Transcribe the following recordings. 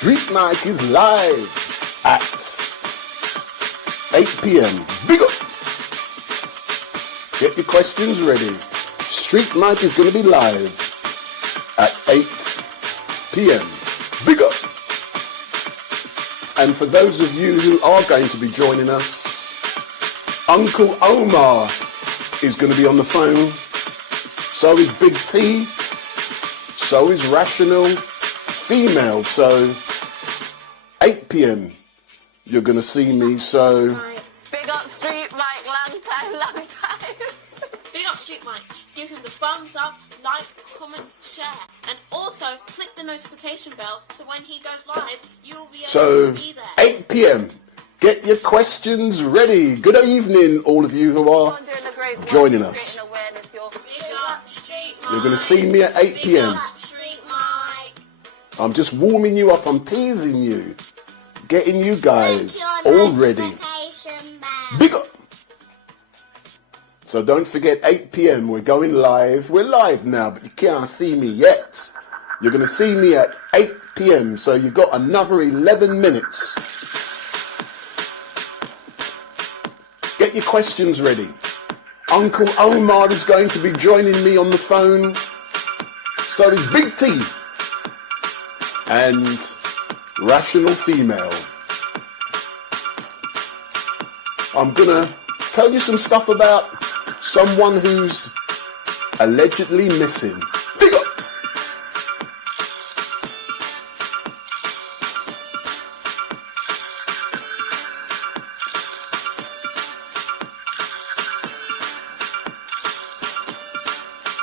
StreetMic is live at 8 p.m. Big up! Get your questions ready. StreetMic is going to be live at 8 p.m. Big up! And for those of you who are going to be joining us, Uncle Omar is going to be on the phone. So is Big T. So is Rational Female. So 8 p.m. you're going to see me. So big up StreetMic, long time. Big up StreetMic. Give him the thumbs up, like, comment, share, and also click the notification bell so when he goes live, you'll be able to be there. 8 p.m. Get your questions ready. Good evening, all of you who are joining us. You're going to see me at 8 p.m. I'm just warming you up. I'm teasing you. Getting you guys all ready. Big up. So don't forget 8 p.m. We're going live. We're live now, but you can't see me yet. You're going to see me at 8 p.m. So you've got another 11 minutes. Get your questions ready. Uncle Omar is going to be joining me on the phone. So is Big T. And Rational Female. I'm going to tell you some stuff about someone who's allegedly missing. Big up!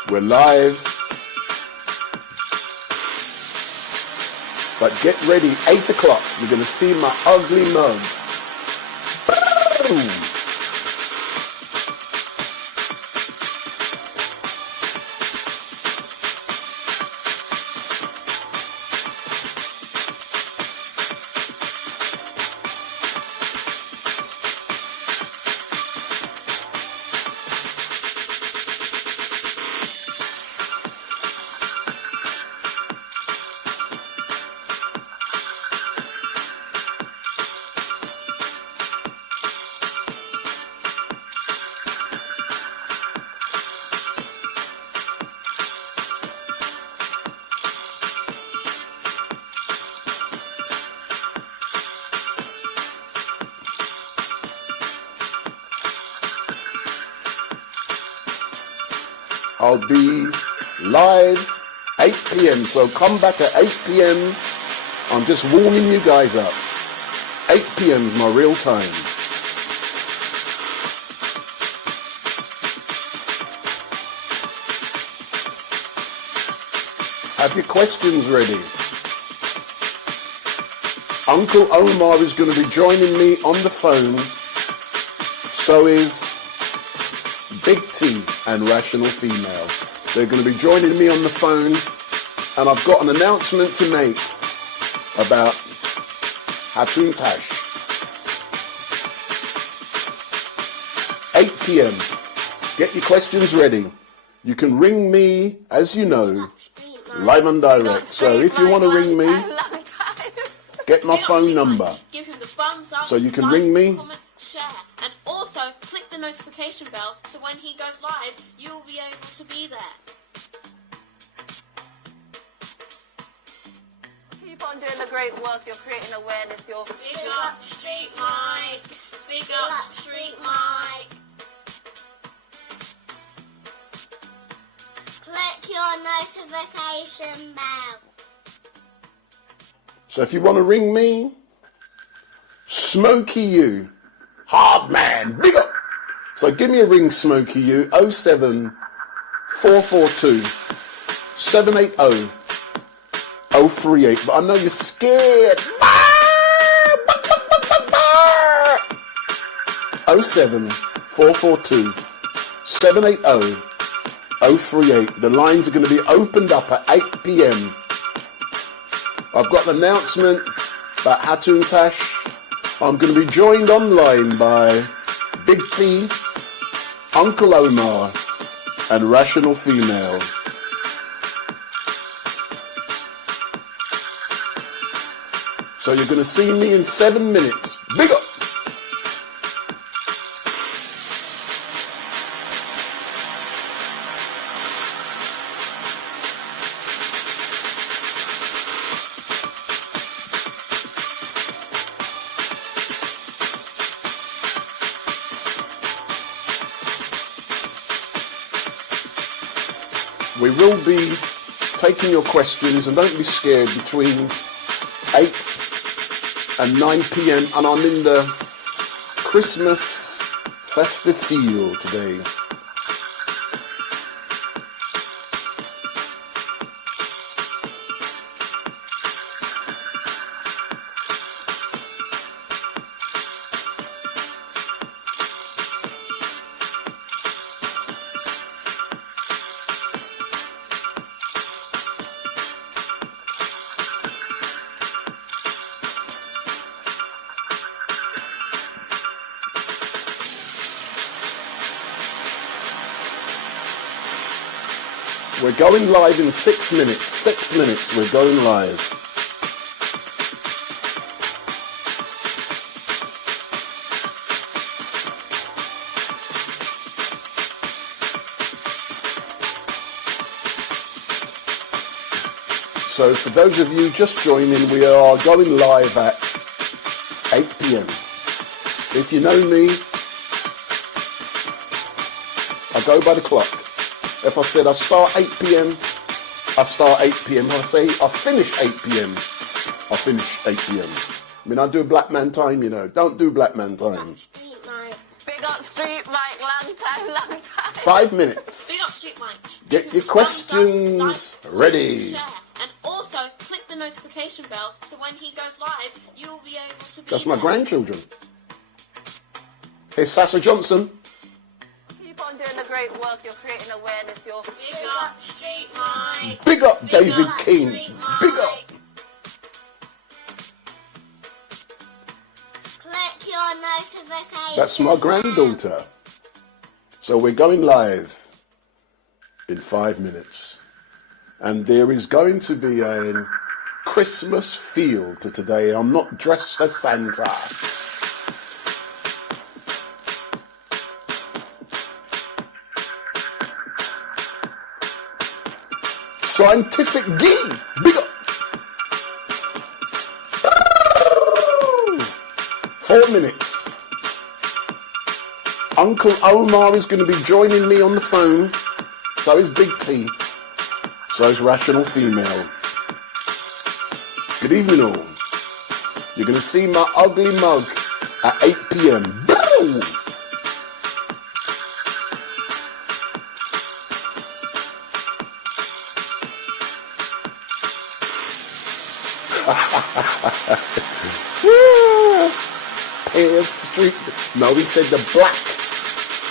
We're live. But get ready, 8 o'clock, you're going to see my ugly mug. Boom! I'll be live 8 p.m. So come back at 8 p.m. I'm just warming you guys up. 8 p.m. is my real time. Have your questions ready. Uncle Omar is going to be joining me on the phone. So is Big T and Rational Female. They're going to be joining me on the phone, and I've got an announcement to make about Hatun Tash. 8 p.m. Get your questions ready. You can ring me, as you know, live and direct. So if you want to ring me, get my phone number. Give him the thumbs up, so you can ring me. Comment, share, and also click the notification bell so when he goes live, you'll be able to be there. Keep on doing the great work. You're creating awareness. You're Big up StreetMic. Big up StreetMic. Click your notification bell. So if you want to ring me, Smokey U, hard man, big up. So give me a ring, Smokey U, 07 442 780 038. But I know you're scared. 07 442 780 038. The lines are going to be opened up at 8 p.m. I've got an announcement about Hatun Tash. I'm going to be joined online by Big T, Uncle Omar, and Rational Female. So you're going to see me in 7 minutes. Big up! We will be taking your questions, and don't be scared, between 8 and 9 p.m. and I'm in the Christmas festive feel today. We're going live in 6 minutes. 6 minutes, we're going live. So for those of you just joining, we are going live at 8 p.m. If you know me, I go by the clock. If I said I start 8 p.m, I start 8 p.m. If I say I finish 8 p.m, I finish 8 p.m. I mean, I do black man time, you know. Don't do black man time. big up StreetMic. Long time. 5 minutes. Big up StreetMic. Get your questions like, ready. Share. And also click the notification bell so when he goes live, you will be able to be That's my there. grandchildren. Hey, Sasha Johnson. Keep on doing the great work. You're creating awareness. You're Big up StreetMic. Big up Big David up King. StreetMic. Big up. Click your notification. That's my granddaughter. So we're going live in 5 minutes. And there is going to be a Christmas feel to today. I'm not dressed as Santa. Scientific Gee, big up. 4 minutes. Uncle Omar is going to be joining me on the phone. So is Big T. So is Rational Female. Good evening all. You're going to see my ugly mug at 8 p.m. Boom! Piers Street. No, he said the black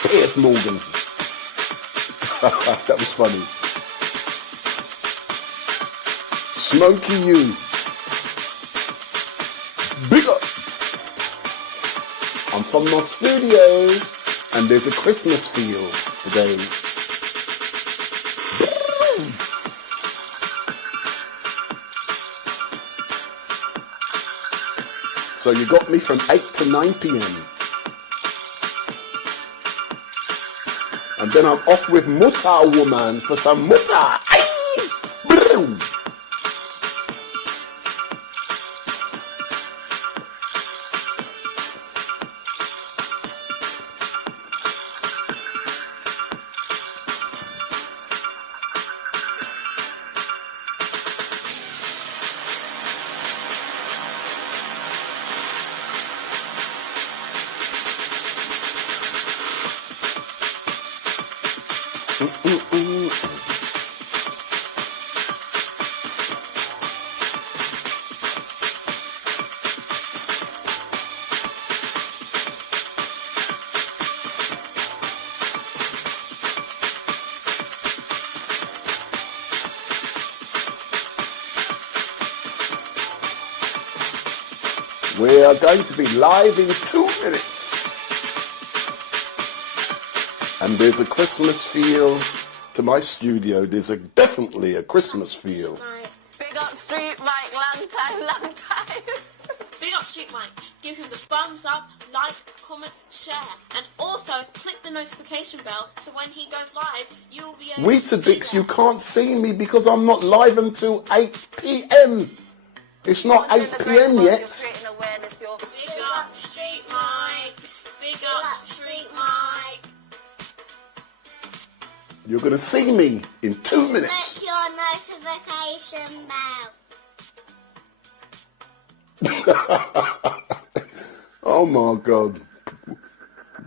Piers Morgan. That was funny. Smokey U. Big up. I'm from my studio and there's a Christmas feel today. So you got me from 8 to 9 p.m. And then I'm off with Mutta Woman for some Mutta. We are going to be live in 2 minutes. And there's a Christmas feel to my studio. There's definitely a Christmas feel. Big up StreetMic, long time. Big up StreetMic. Give him the thumbs up, like, comment, share. And also click the notification bell so when he goes live, you'll be able to Weetabix, you can't see me because I'm not live until 8 p.m. It's not 8 p.m. yet. Creating awareness, you're Big up StreetMic. Big up StreetMic. You're going to see me in 2 minutes. Click your notification bell. Oh my God.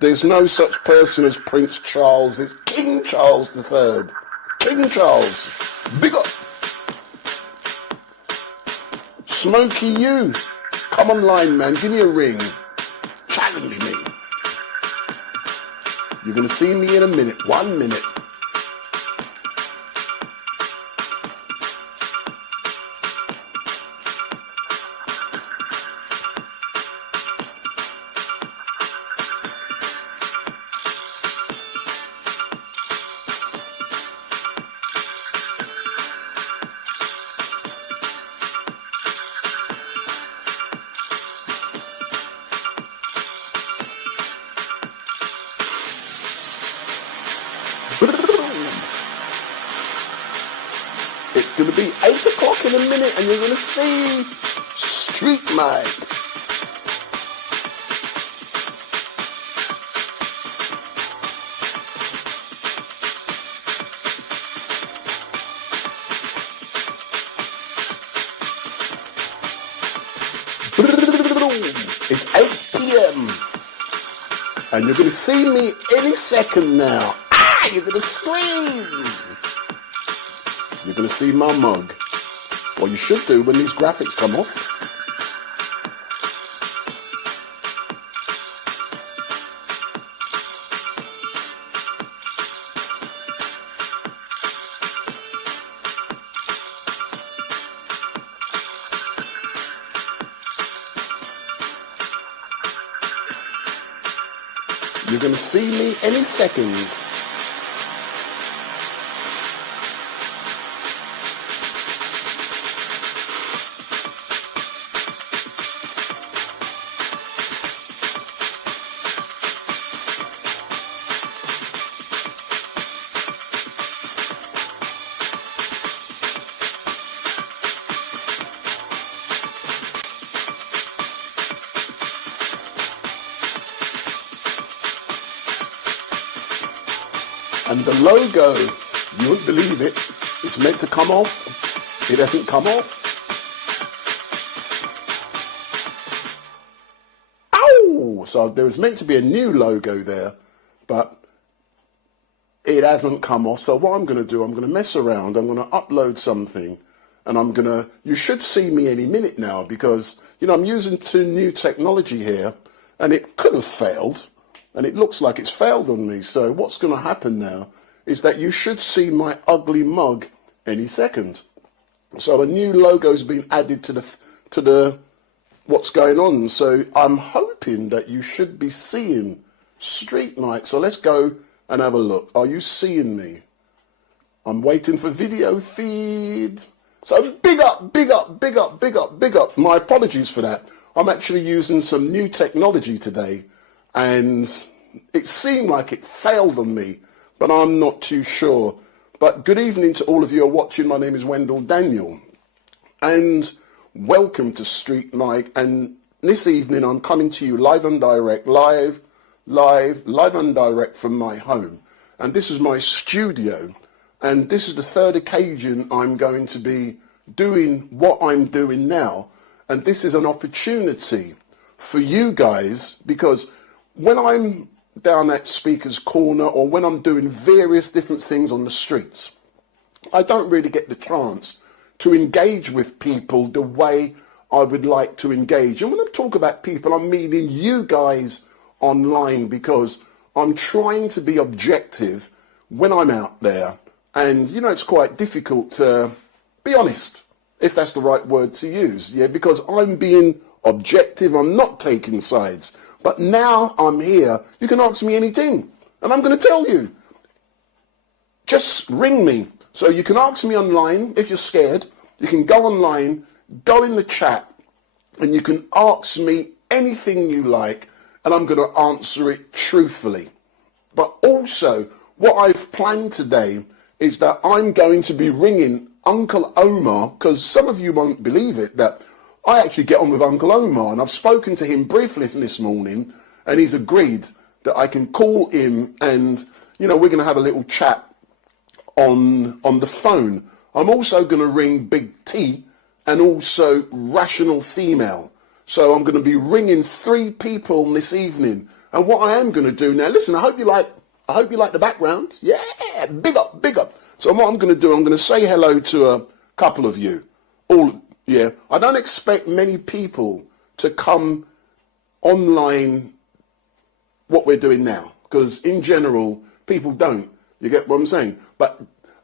There's no such person as Prince Charles. It's King Charles III. King Charles. Big up. Smokey, you. Come online, man. Give me a ring. Challenge me. You're going to see me in a minute. 1 minute. It's going to be 8 o'clock in a minute and you're going to see StreetMic. It's 8 p.m. and you're going to see me any second now. Ah, you're going to scream. You're going to see my mug. Well, you should do when these graphics come off. You're going to see me any second. And the logo, you wouldn't believe it, it's meant to come off. It hasn't come off. Ow! So there was meant to be a new logo there, but it hasn't come off. So what I'm going to do, I'm going to mess around. I'm going to upload something, and you should see me any minute now because, you know, I'm using new technology here, and it could have failed. And it looks like it's failed on me. So what's going to happen now is that you should see my ugly mug any second. So a new logo's been added to the what's going on. So I'm hoping that you should be seeing StreetMic. So let's go and have a look. Are you seeing me? I'm waiting for video feed. So big up, big up, big up, big up, big up. My apologies for that. I'm actually using some new technology today. And it seemed like it failed on me, but I'm not too sure. But good evening to all of you who are watching. My name is Wendell Daniel, and welcome to StreetMic. And this evening I'm coming to you live and direct, live and direct from my home. And this is my studio, and this is the third occasion I'm going to be doing what I'm doing now. And this is an opportunity for you guys, because when I'm down at Speaker's Corner or when I'm doing various different things on the streets, I don't really get the chance to engage with people the way I would like to engage. And when I talk about people, I'm meaning you guys online, because I'm trying to be objective when I'm out there. And, you know, it's quite difficult to be honest, if that's the right word to use, yeah, because I'm being objective, I'm not taking sides. But now I'm here, you can ask me anything, and I'm going to tell you. Just ring me. So you can ask me online if you're scared. You can go online, go in the chat, and you can ask me anything you like, and I'm going to answer it truthfully. But also, what I've planned today is that I'm going to be ringing Uncle Omar, because some of you won't believe it, that I actually get on with Uncle Omar, and I've spoken to him briefly this morning, and he's agreed that I can call him, and, you know, we're going to have a little chat on the phone. I'm also going to ring Big T and also Rational Female. So I'm going to be ringing 3 people this evening. And what I am going to do now, listen, I hope you like the background. Yeah, big up, big up. So what I'm going to do, I'm going to say hello to a couple of you. All, yeah. I don't expect many people to come online what we're doing now, because in general, people don't. You get what I'm saying? But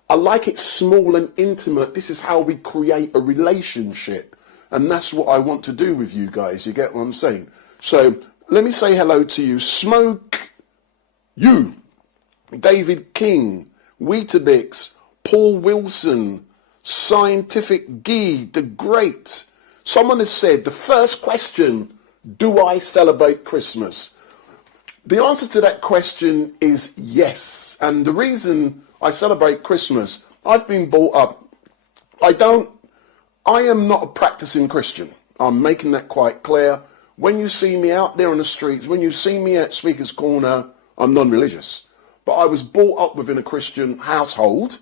I like it small and intimate. This is how we create a relationship. And that's what I want to do with you guys. You get what I'm saying? So let me say hello to you. Smoke, you, David King, Weetabix, Paul Wilson, Scientific Guy, the Great. Someone has said, the first question, do I celebrate Christmas? The answer to that question is yes. And the reason I celebrate Christmas, I've been brought up, I am not a practicing Christian. I'm making that quite clear. When you see me out there on the streets, when you see me at Speaker's Corner, I'm non-religious. But I was brought up within a Christian household.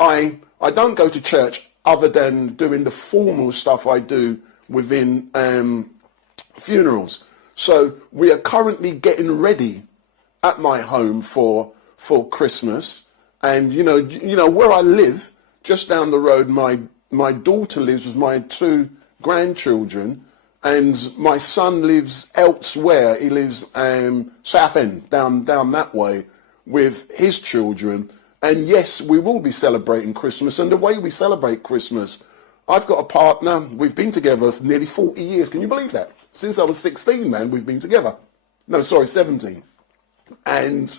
I don't go to church other than doing the formal stuff I do within funerals. So we are currently getting ready at my home for Christmas. And you know where I live, just down the road, my daughter lives with my 2 grandchildren, and my son lives elsewhere. He lives Southend, down that way, with his children. And yes, we will be celebrating Christmas. And the way we celebrate Christmas, I've got a partner. We've been together for nearly 40 years. Can you believe that? Since I was 16, man, we've been together. No, sorry, 17. And,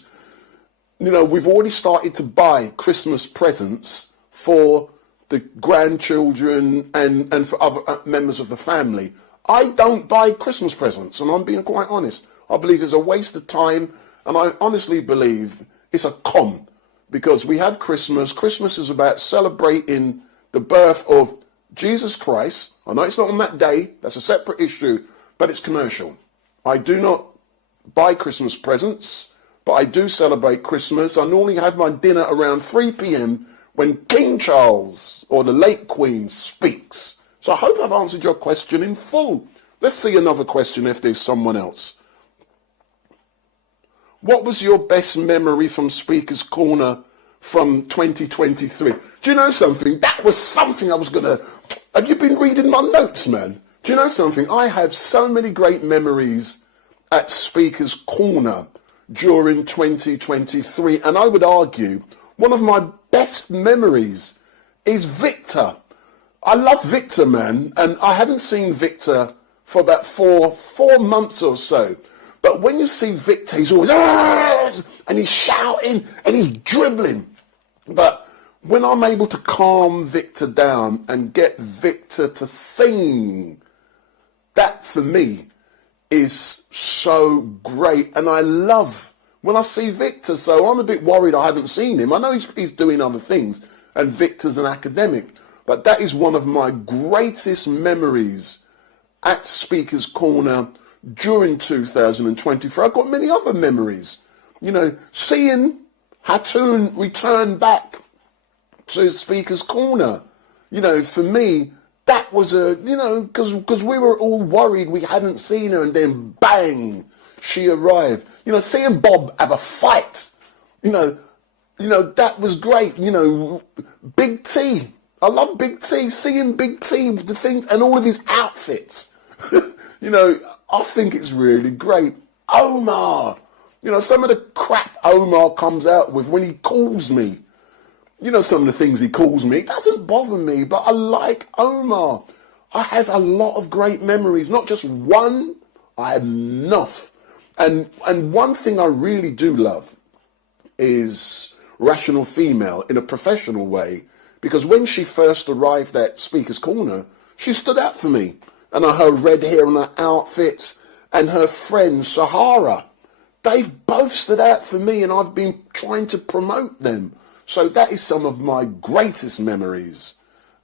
you know, we've already started to buy Christmas presents for the grandchildren and for other members of the family. I don't buy Christmas presents, and I'm being quite honest. I believe it's a waste of time, and I honestly believe it's a con, because we have Christmas. Christmas is about celebrating the birth of Jesus Christ. I know it's not on that day. That's a separate issue, but it's commercial. I do not buy Christmas presents, but I do celebrate Christmas. I normally have my dinner around 3 p.m. when King Charles or the late Queen speaks. So I hope I've answered your question in full. Let's see another question if there's someone else. What was your best memory from Speaker's Corner from 2023? Do you know something? That was something I was going to... Have you been reading my notes, man? Do you know something? I have so many great memories at Speaker's Corner during 2023. And I would argue one of my best memories is Victor. I love Victor, man. And I haven't seen Victor for about four months or so. But when you see Victor, he's always, and he's shouting and he's dribbling. But when I'm able to calm Victor down and get Victor to sing, that for me is so great. And I love when I see Victor. So I'm a bit worried I haven't seen him. I know he's doing other things, and Victor's an academic. But that is one of my greatest memories at Speaker's Corner during 2024. I've got many other memories. You know, seeing Hatun return back to Speaker's Corner. You know, for me, that was a, you know, because we were all worried we hadn't seen her, and then bang, she arrived. You know, seeing Bob have a fight, you know, that was great. You know, Big T. I love Big T. Seeing Big T with the things and all of his outfits. You know, I think it's really great. Omar. You know, some of the crap Omar comes out with when he calls me. You know, some of the things he calls me. It doesn't bother me, but I like Omar. I have a lot of great memories. Not just one, I have enough. And one thing I really do love is Rational Female in a professional way, because when she first arrived at Speaker's Corner, she stood out for me. And her red hair and her outfits, and her friend Sahara, they've both stood out for me, and I've been trying to promote them. So that is some of my greatest memories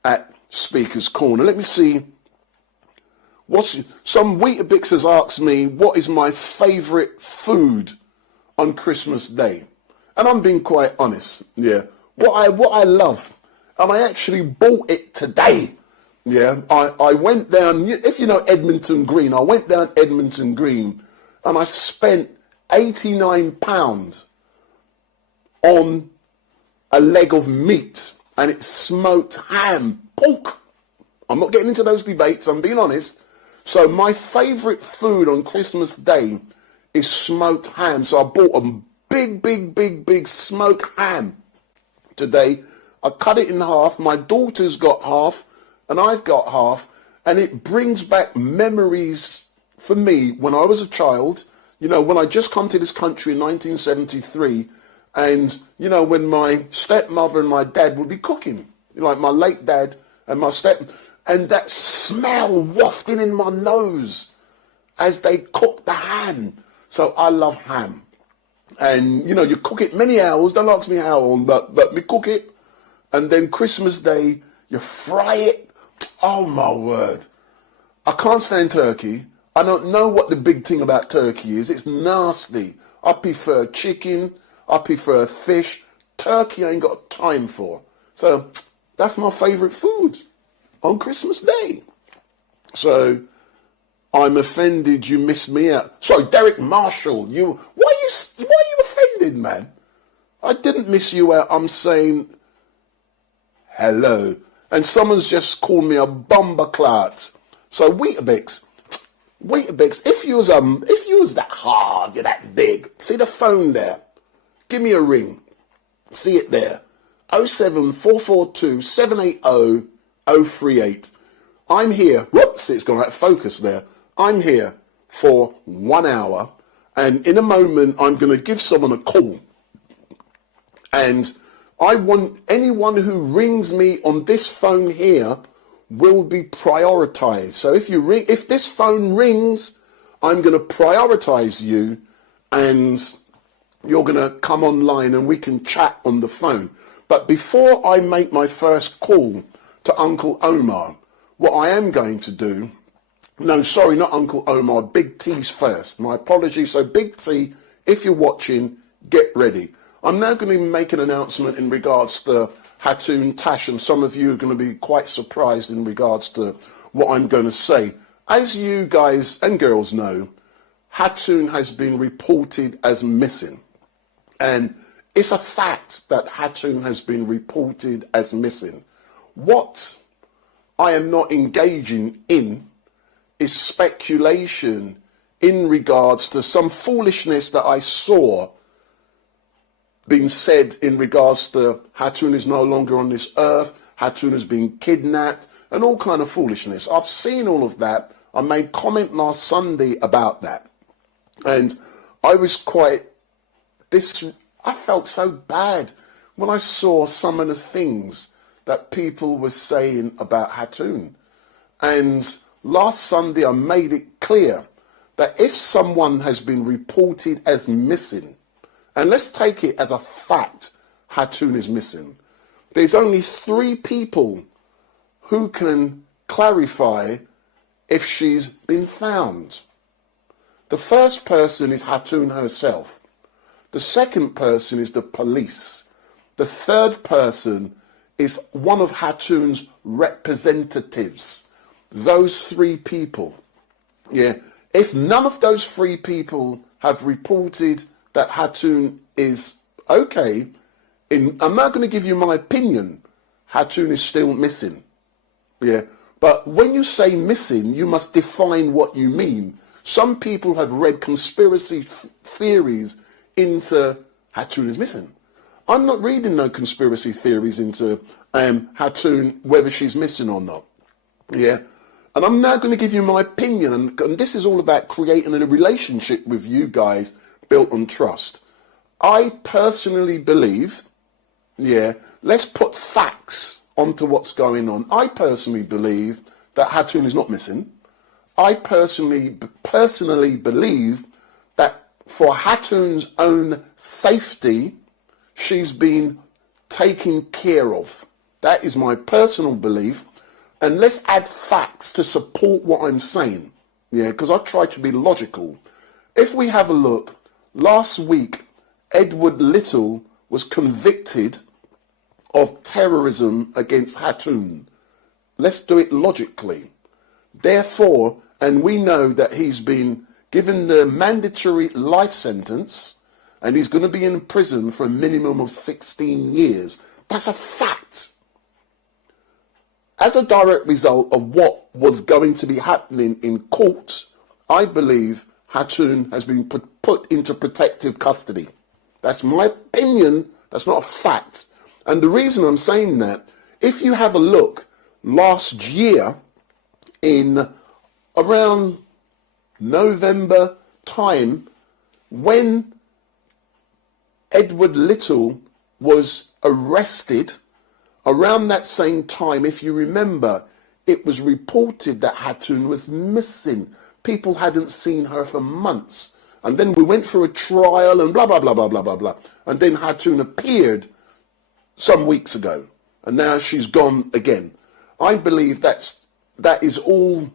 at Speaker's Corner. Let me see. Some Weetabix has asked me, what is my favourite food on Christmas Day? And I'm being quite honest, yeah. What I love, and I actually bought it today. Yeah, I went down, if you know Edmonton Green, I went down Edmonton Green and I spent £89 on a leg of meat, and it's smoked ham, pork. I'm not getting into those debates, I'm being honest. So my favourite food on Christmas Day is smoked ham. So I bought a big smoked ham today. I cut it in half. My daughter's got half and I've got half, and it brings back memories for me when I was a child. You know, when I just come to this country in 1973, and, you know, when my stepmother and my dad would be cooking, like my late dad and my and that smell wafting in my nose as they cook the ham. So I love ham. And, you know, you cook it many hours, don't ask me how long, but we cook it, and then Christmas Day, you fry it. Oh, my word. I can't stand turkey. I don't know what the big thing about turkey is. It's nasty. I prefer chicken. I prefer fish. Turkey I ain't got time for. So that's my favourite food on Christmas Day. So I'm offended you missed me out. Sorry, Derek Marshall. Why are you offended, man? I didn't miss you out. I'm saying hello. And someone's just called me a bomberclat. So Weetabix, if you was that hard, you're that big. See the phone there? Give me a ring. See it there. 07442 780 038. I'm here. Whoops, it's gone out of focus there. I'm here for 1 hour, and in a moment I'm going to give someone a call. And I want anyone who rings me on this phone here will be prioritized. So if this phone rings, I'm going to prioritize you, and you're going to come online and we can chat on the phone. But before I make my first call to Uncle Omar, what I am going to do, no, sorry, not Uncle Omar, Big T's first. My apologies. So Big T, if you're watching, get ready. I'm now going to make an announcement in regards to Hatun Tash, and some of you are going to be quite surprised in regards to what I'm going to say. As you guys and girls know, Hatun has been reported as missing. And it's a fact that Hatun has been reported as missing. What I am not engaging in is speculation in regards to some foolishness that I saw being said in regards to Hatun is no longer on this earth, Hatun has been kidnapped, and all kind of foolishness. I've seen all of that. I made comment last Sunday about that. And I was I felt so bad when I saw some of the things that people were saying about Hatun. And last Sunday I made it clear that if someone has been reported as missing, and let's take it as a fact, Hatun is missing, there's only 3 people who can clarify if she's been found. The first person is Hatun herself. The second person is the police. The third person is one of Hatun's representatives. Those 3 people. Yeah. If none of those 3 people have reported that Hatun is okay. I'm not going to give you my opinion. Hatun is still missing. Yeah. But when you say missing, you must define what you mean. Some people have read conspiracy theories into Hatun is missing. I'm not reading no conspiracy theories into Hatun, whether she's missing or not. Yeah. And I'm now going to give you my opinion. And this is all about creating a relationship with you guys built on trust. I personally believe, yeah, let's put facts onto what's going on. I personally believe that Hatun is not missing. I personally believe that for Hatun's own safety, she's been taken care of. That is my personal belief. And let's add facts to support what I'm saying. Yeah, because I try to be logical. If we have a look, last week, Edward Little was convicted of terrorism against Hatun. Let's do it logically. Therefore, and we know that he's been given the mandatory life sentence and he's going to be in prison for a minimum of 16 years. That's a fact. As a direct result of what was going to be happening in court, I believe Hatun has been put into protective custody. That's my opinion. That's not a fact. And the reason I'm saying that, if you have a look, last year in around November time, when Edward Little was arrested, around that same time, if you remember, it was reported that Hatun was missing. People hadn't seen her for months. And then we went through a trial and blah, blah, blah, blah, blah, blah, blah. And then Hatun appeared some weeks ago. And now she's gone again. I believe that is all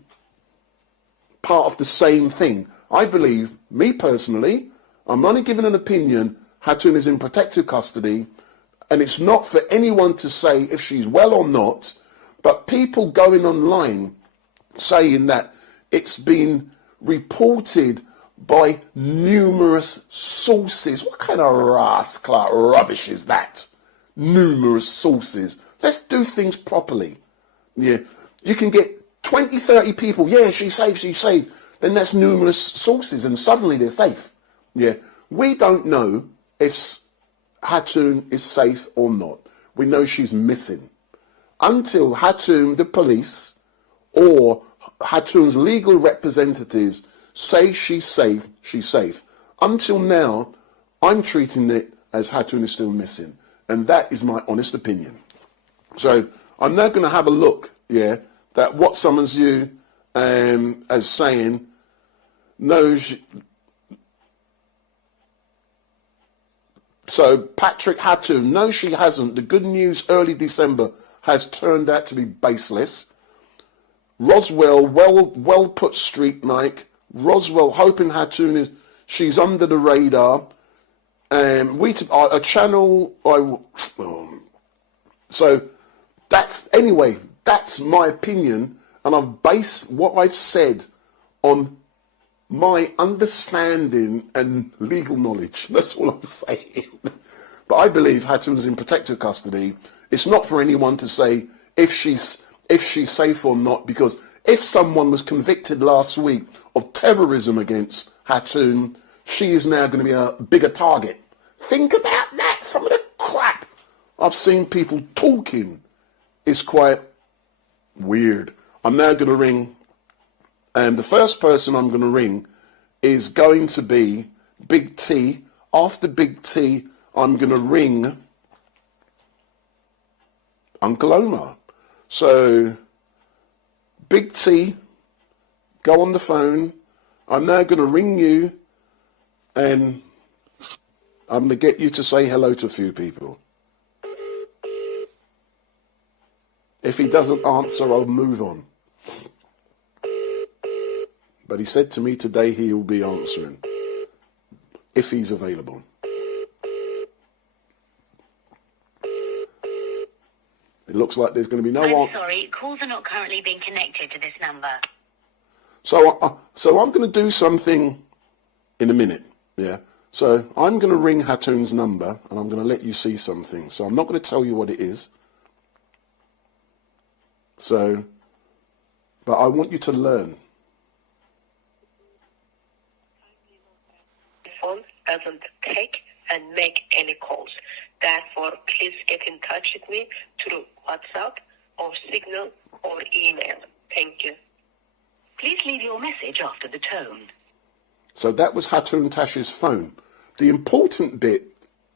part of the same thing. I believe, me personally, I'm only giving an opinion, Hatun is in protective custody. And it's not for anyone to say if she's well or not, but people going online saying that it's been reported by numerous sources. What kind of rascal rubbish is that? Numerous sources. Let's do things properly. Yeah, you can get 20, 30 people. Yeah, she's safe, she's safe. Then that's numerous sources and suddenly they're safe. Yeah, we don't know if Hatun is safe or not. We know she's missing. Until Hatun, the police, or Hatun's legal representatives say she's safe, she's safe. Until now, I'm treating it as Hatun is still missing. And that is my honest opinion. So I'm now going to have a look, yeah, that what summons you as saying, no, so Patrick Hatun, no she hasn't. The good news early December has turned out to be baseless. Roswell, well put StreetMic. Roswell hoping Hatun she's under the radar. A channel. So that's my opinion, and I've based what I've said on my understanding and legal knowledge. That's all I'm saying. But I believe Hatun's in protective custody. It's not for anyone to say if she's safe or not, because if someone was convicted last week of terrorism against Hatun, she is now going to be a bigger target. Think about that. Some of the crap I've seen people talking is quite weird. I'm now going to ring, and the first person I'm going to ring is going to be Big T. After Big T, I'm going to ring Uncle Omar. So, Big T, go on the phone. I'm now going to ring you, and I'm going to get you to say hello to a few people. If he doesn't answer, I'll move on. But he said to me today he will be answering, if he's available. It looks like there's going to be no one. I'm sorry, calls are not currently being connected to this number. So I'm going to do something in a minute. Yeah. So I'm going to ring Hatoon's number and I'm going to let you see something. So I'm not going to tell you what it is. So, but I want you to learn. Phone doesn't take and make any calls. Therefore, please get in touch with me through WhatsApp or Signal or email. Thank you. Please leave your message after the tone. So that was Hatoon Tash's phone. The important bit,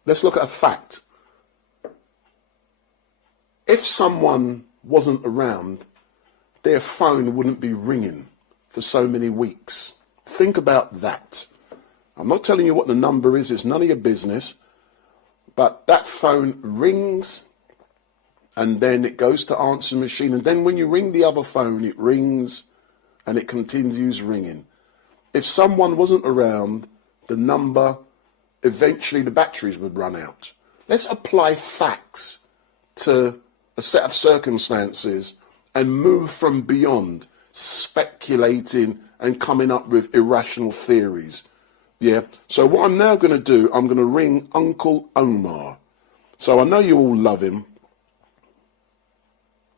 let's look at a fact. If someone wasn't around, their phone wouldn't be ringing for so many weeks. Think about that. I'm not telling you what the number is, it's none of your business, but that phone rings and then it goes to answer machine, and then when you ring the other phone, it rings and it continues ringing. If someone wasn't around, the number, eventually the batteries would run out. Let's apply facts to a set of circumstances and move from beyond speculating and coming up with irrational theories. Yeah, so what I'm now going to do, I'm going to ring Uncle Omar. So I know you all love him.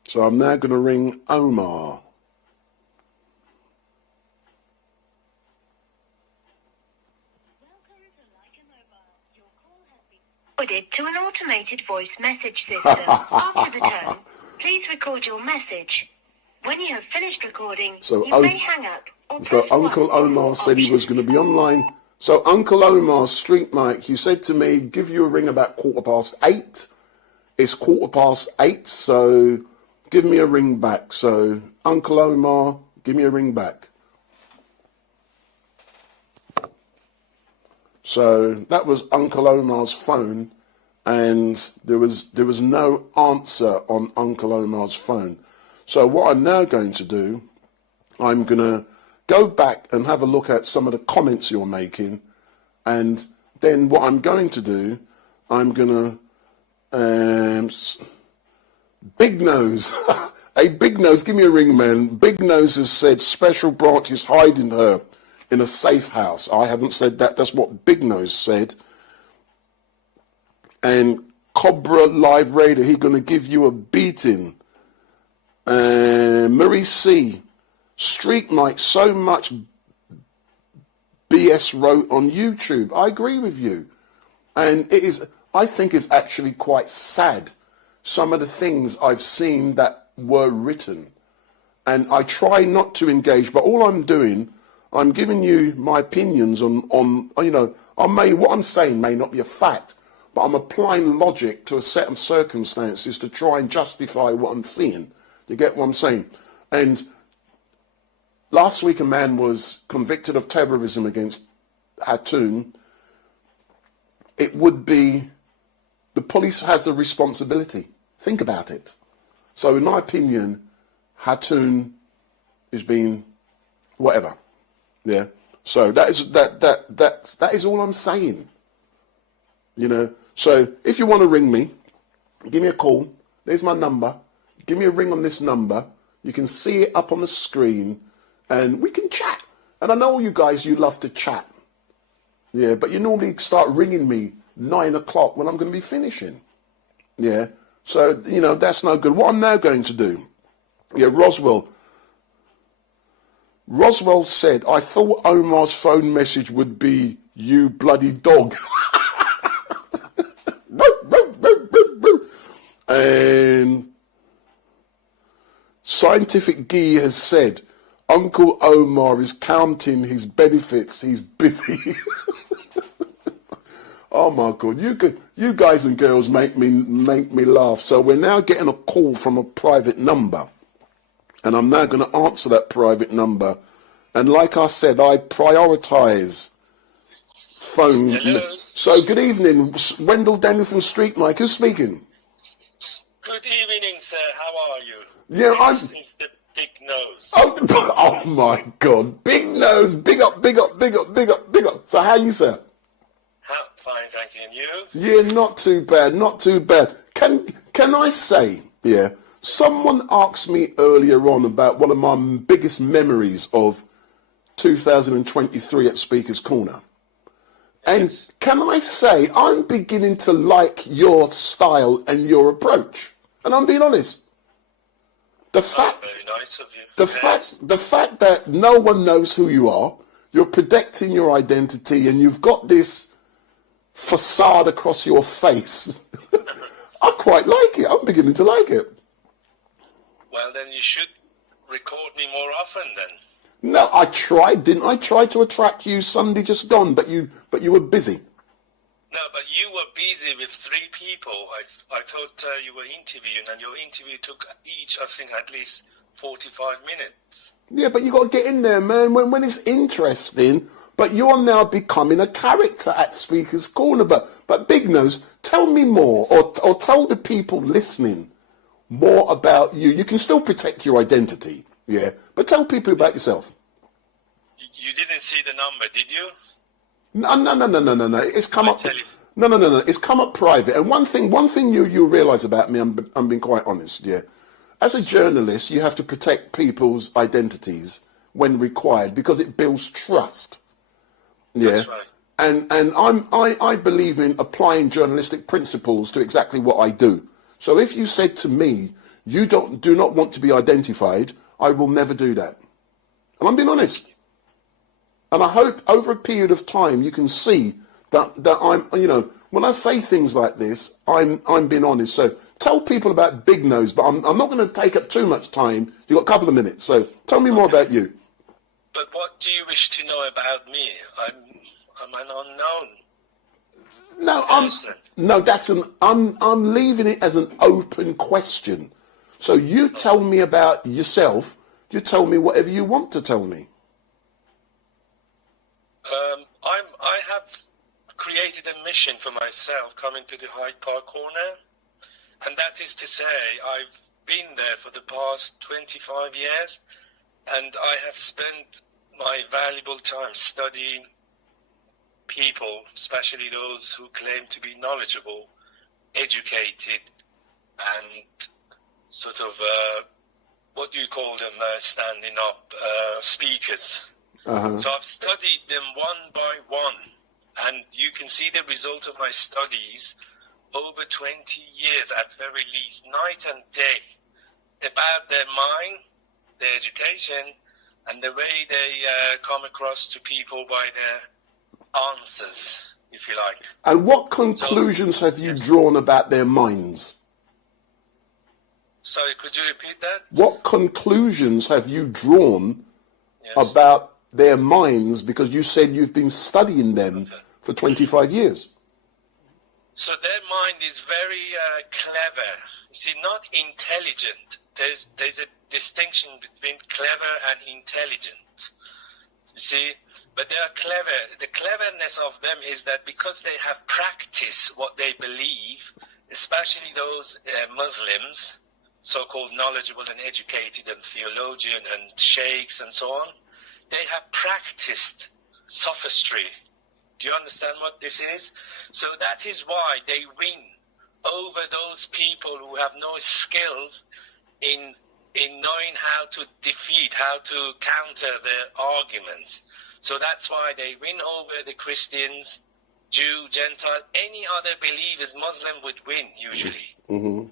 So I'm now going to ring Omar. Forwarded to an automated voice message system. After the tone, please record your message. When you have finished recording, you may hang up or So press Uncle 1 for Omar more said he was options. going to be online. So Uncle Omar, StreetMic, he said to me, give you a ring about 8:15. It's 8:15, so give me a ring back. So Uncle Omar, give me a ring back. So that was Uncle Omar's phone, and there was no answer on Uncle Omar's phone. So what I'm now going to do, I'm going to go back and have a look at some of the comments you're making, and then what I'm going to do, I'm going to, Big Nose, hey Big Nose, give me a ring, man. Big Nose has said Special Branch is hiding her in a safe house. I haven't said that, that's what Big Nose said. And Cobra Live Raider, he going to give you a beating. Marie C, StreetMic, so much BS wrote on YouTube. I agree with you. And it is, I think it's actually quite sad, some of the things I've seen that were written. And I try not to engage, but all I'm doing, I'm giving you my opinions on you know, what I'm saying may not be a fact, but I'm applying logic to a set of circumstances to try and justify what I'm seeing. You get what I'm saying? And last week a man was convicted of terrorism against Hatoon. It would be, the police has a responsibility. Think about it. So in my opinion, Hatoon is being whatever. Yeah. So that is all I'm saying. You know. So if you want to ring me, give me a call. There's my number. Give me a ring on this number. You can see it up on the screen, and we can chat. And I know you guys, you love to chat. Yeah, but you normally start ringing me 9 o'clock when I'm going to be finishing. Yeah. So, you know, that's no good. What I'm now going to do, yeah, Roswell said, I thought Omar's phone message would be, you bloody dog. And Scientific Guy has said, Uncle Omar is counting his benefits, he's busy. Oh my God, you guys and girls make me laugh. So we're now getting a call from a private number, and I'm now going to answer that private number. And like I said, I prioritize phone. Hello. So good evening, Wendell Daniel from StreetMic. Who's speaking? Good evening, sir. How are you? Yeah, This is the Big Nose. Oh my God, Big Nose, big up, big up, big up, big up, big up. So how are you, sir? Fine, thank you. And you? Yeah, not too bad, not too bad. Can I say, yeah, someone asked me earlier on about one of my biggest memories of 2023 at Speaker's Corner. And can I say, I'm beginning to like your style and your approach. And I'm being honest. The fact, very nice of you. the fact that no one knows who you are, you're protecting your identity, and you've got this facade across your face. I quite like it. I'm beginning to like it. Well, then you should record me more often then. No, I tried, didn't I? Tried to attract you Sunday just gone, but you were busy. No, but you were busy with 3 people. I thought you were interviewing, and your interview took each, I think, at least 45 minutes. Yeah, but you got to get in there, man, when it's interesting. But you're now becoming a character at Speaker's Corner. But Big Nose, tell me more, or tell the people listening more about you. You can still protect your identity, yeah, but tell people about yourself. You didn't see the number, did you? No. It's come up. No. It's come up private. And one thing you realise about me, I'm being quite honest, yeah. As a journalist, you have to protect people's identities when required because it builds trust. Yeah. That's right. And I believe in applying journalistic principles to exactly what I do. So if you said to me, you do not want to be identified, I will never do that. And I'm being honest. And I hope over a period of time you can see that I'm, when I say things like this, I'm being honest. So tell people about Big Nose, but I'm not going to take up too much time. You've got a couple of minutes, so tell me more about you. But what do you wish to know about me? I'm an unknown. I'm leaving it as an open question. So you tell me about yourself. You tell me whatever you want to tell me. I have created a mission for myself coming to the Hyde Park Corner, and that is to say I've been there for the past 25 years, and I have spent my valuable time studying people, especially those who claim to be knowledgeable, educated, and sort of, what do you call them, standing up speakers. Uh-huh. So I've studied them one by one, and you can see the result of my studies over 20 years at very least, night and day, about their mind, their education, and the way they come across to people by their answers, if you like. And what conclusions have you drawn about their minds? Sorry, could you repeat that? What conclusions have you drawn about their minds, because you said you've been studying them for 25 years? So their mind is very clever. You see, not intelligent. There's a distinction between clever and intelligent. You see, but they are clever. The cleverness of them is that because they have practiced what they believe, especially those Muslims, so-called knowledgeable and educated and theologian and sheikhs and so on, they have practiced sophistry. Do you understand what this is? So that is why they win over those people who have no skills in knowing how to defeat, how to counter their arguments. So that's why they win over the Christians, Jew, Gentile, any other believers. Muslim would win usually. Mm-hmm.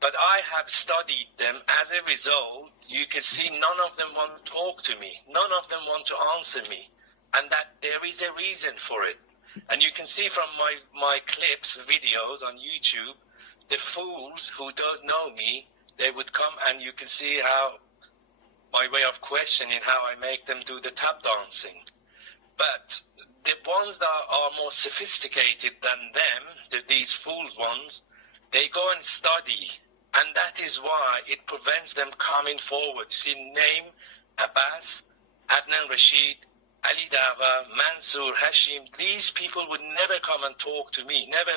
But I have studied them. As a result, you can see none of them want to talk to me. None of them want to answer me. And that there is a reason for it. And you can see from my clips, videos on YouTube, the fools who don't know me, they would come and you can see how, by way of questioning, how I make them do the tap dancing. But the ones that are more sophisticated than them, these fools ones, they go and study. And that is why it prevents them coming forward. You see, name Abbas, Adnan Rashid, Ali Dava, Mansour, Hashim, these people would never come and talk to me, never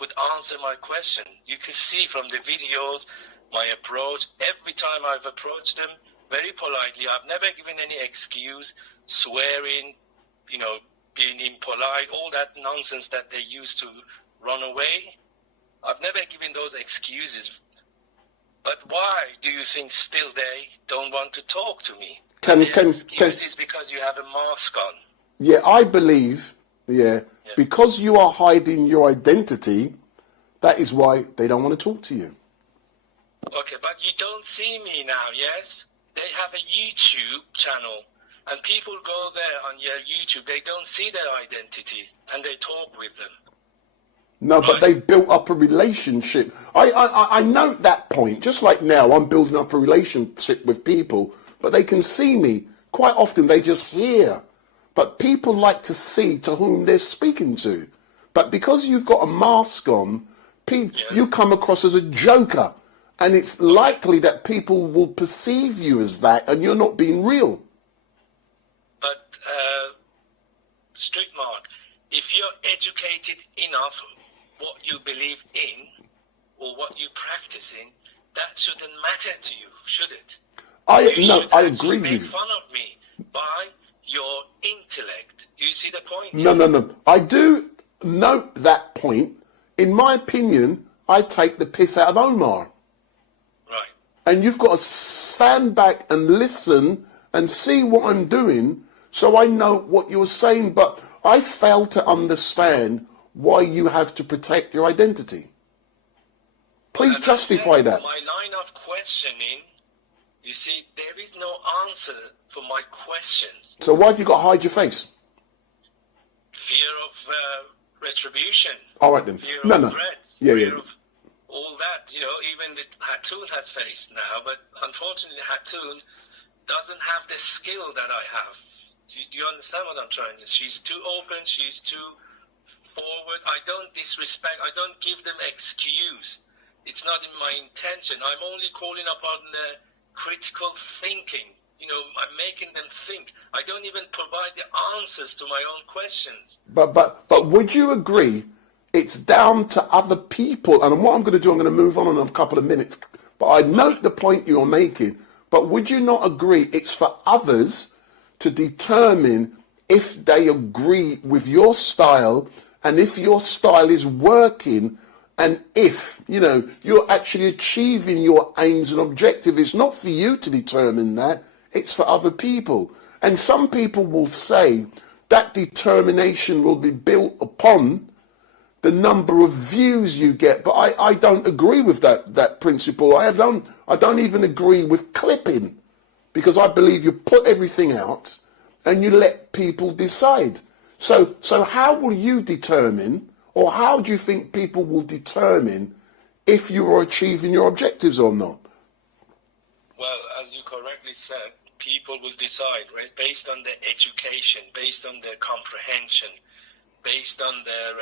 would answer my question. You can see from the videos, my approach, every time I've approached them, very politely, I've never given any excuse, swearing, being impolite, all that nonsense that they used to run away. I've never given those excuses. But why do you think still they don't want to talk to me? Excuses because you have a mask on. Yeah, I believe Yeah. Because you are hiding your identity, that is why they don't want to talk to you. Okay, but you don't see me now, yes? They have a YouTube channel, and people go there on your YouTube. They don't see their identity, and they talk with them. No, but they've built up a relationship. I note that point. Just like now, I'm building up a relationship with people, but they can see me. Quite often, they just hear. But people like to see to whom they're speaking to. But because you've got a mask on, you come across as a joker. And it's likely that people will perceive you as that, and you're not being real. But, StreetMic, if you're educated enough what you believe in or what you practice in, that shouldn't matter to you, should it? I agree with you. Make fun of me by your intellect. Do you see the point? No. I do note that point. In my opinion, I take the piss out of Omar. Right. And you've got to stand back and listen and see what I'm doing so I know what you're saying. But I fail to understand why you have to protect your identity. Please justify that. My line of questioning, you see, there is no answer for my questions. So why have you got to hide your face? Fear of retribution. All right then. Fear No. of threats. Yeah. Of all that, even the Hatun has faced now, but unfortunately Hatun doesn't have the skill that I have. Do you understand what I'm trying to say? She's too open, she's too forward. I don't disrespect, I don't give them excuse. It's not in my intention. I'm only calling upon the critical thinking. I'm making them think. I don't even provide the answers to my own questions. But would you agree it's down to other people? And what I'm going to do, I'm going to move on in a couple of minutes. But I note the point you're making. But would you not agree it's for others to determine if they agree with your style and if your style is working and if, you're actually achieving your aims and objectives? It's not for you to determine that. It's for other people. And some people will say that determination will be built upon the number of views you get. But I don't agree with that principle. I don't even agree with clipping, because I believe you put everything out and you let people decide. So how will you determine, or how do you think people will determine if you are achieving your objectives or not? Well, as you correctly said, people will decide, right, based on their education, based on their comprehension, based on their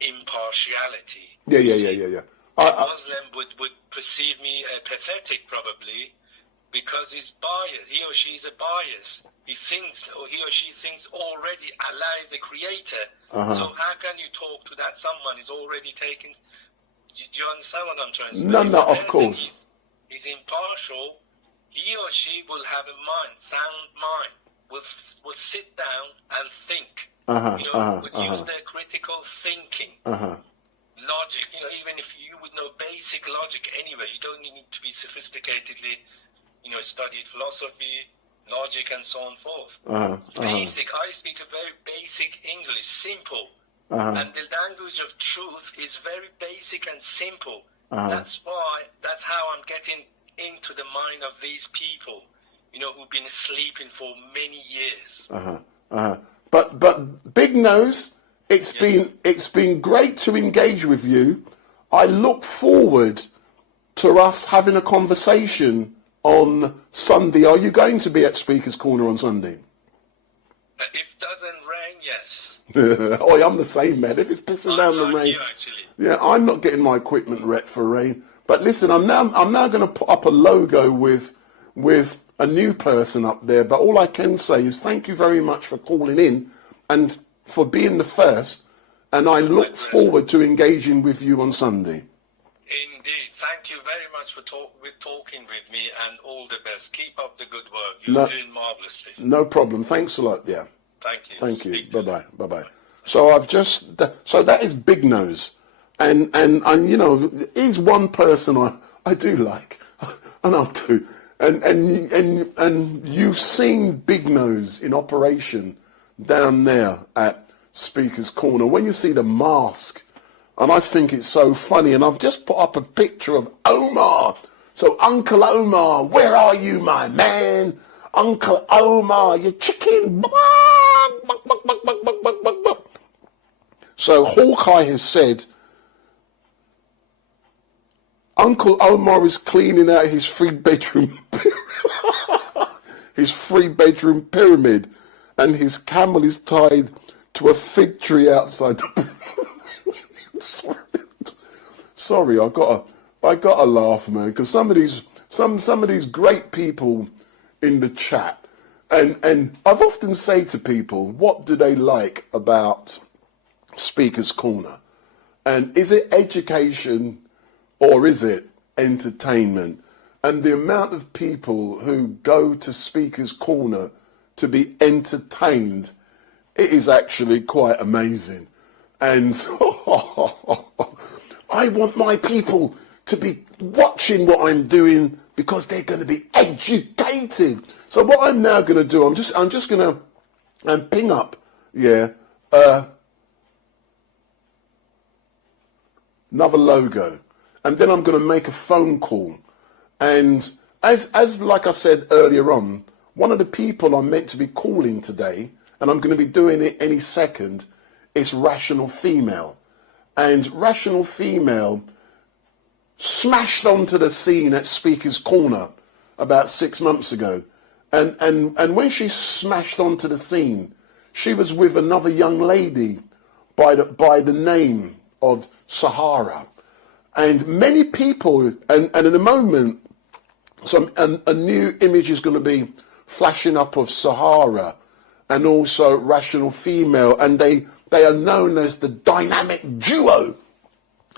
impartiality. Yeah. A Muslim would perceive me pathetic, probably, because he's biased. He or she is a bias. He thinks, or he or she thinks already Allah is the creator. So how can you talk to that someone is already taken? Do you understand what I'm trying to say? No, of course. He's impartial. He or she will have a mind, sound mind, will sit down and think. Would use their critical thinking. Logic, even if you would know basic logic anyway, you don't need to be sophisticatedly, studied philosophy, logic, and so on and forth. Basic, I speak a very basic English, simple. And the language of truth is very basic and simple. That's how I'm getting into the mind of these people, who've been sleeping for many years. But Big Nose, it's been great to engage with you. I look forward to us having a conversation on Sunday. Are you going to be at Speaker's Corner on Sunday? If it doesn't rain, yes. Oh, I'm the same, man. If it's pissing down the rain, yeah, I'm not getting my equipment wet for rain. But listen, I'm now going to put up a logo with a new person up there. But all I can say is thank you very much for calling in and for being the first. And I look forward to engaging with you on Sunday. Indeed. Thank you very much for talking with me, and all the best. Keep up the good work. You're doing marvelously. No problem. Thanks a lot. Yeah. Thank you. Thank you. Bye-bye. So so that is Big Nose. And he's one person I do like. And I'll do. And you've seen Big Nose in operation down there at Speaker's Corner, when you see the mask, and I think it's so funny, and I've just put up a picture of Omar. So Uncle Omar, where are you, my man? Uncle Omar, you chicken. So Hawkeye has said, Uncle Omar is cleaning out his 3-bedroom pyramid, and his camel is tied to a fig tree outside the Sorry, I gotta laugh, man, because some of these great people in the chat, and I've often say to people, what do they like about Speaker's Corner? And is it education or is it entertainment? And the amount of people who go to Speaker's Corner to be entertained, it is actually quite amazing. And I want my people to be watching what I'm doing because they're going to be educated. So what I'm now going to do, I'm just going to ping up, another logo, and then I'm going to make a phone call. And as like I said earlier on, one of the people I'm meant to be calling today, and I'm going to be doing it any second, is Rational Female. And Rational Female smashed onto the scene at Speaker's Corner about 6 months ago. And when she smashed onto the scene, she was with another young lady by the name of Sahara. And many people, and in a moment, a new image is going to be flashing up of Sahara and also Rational Female, and they are known as the dynamic duo.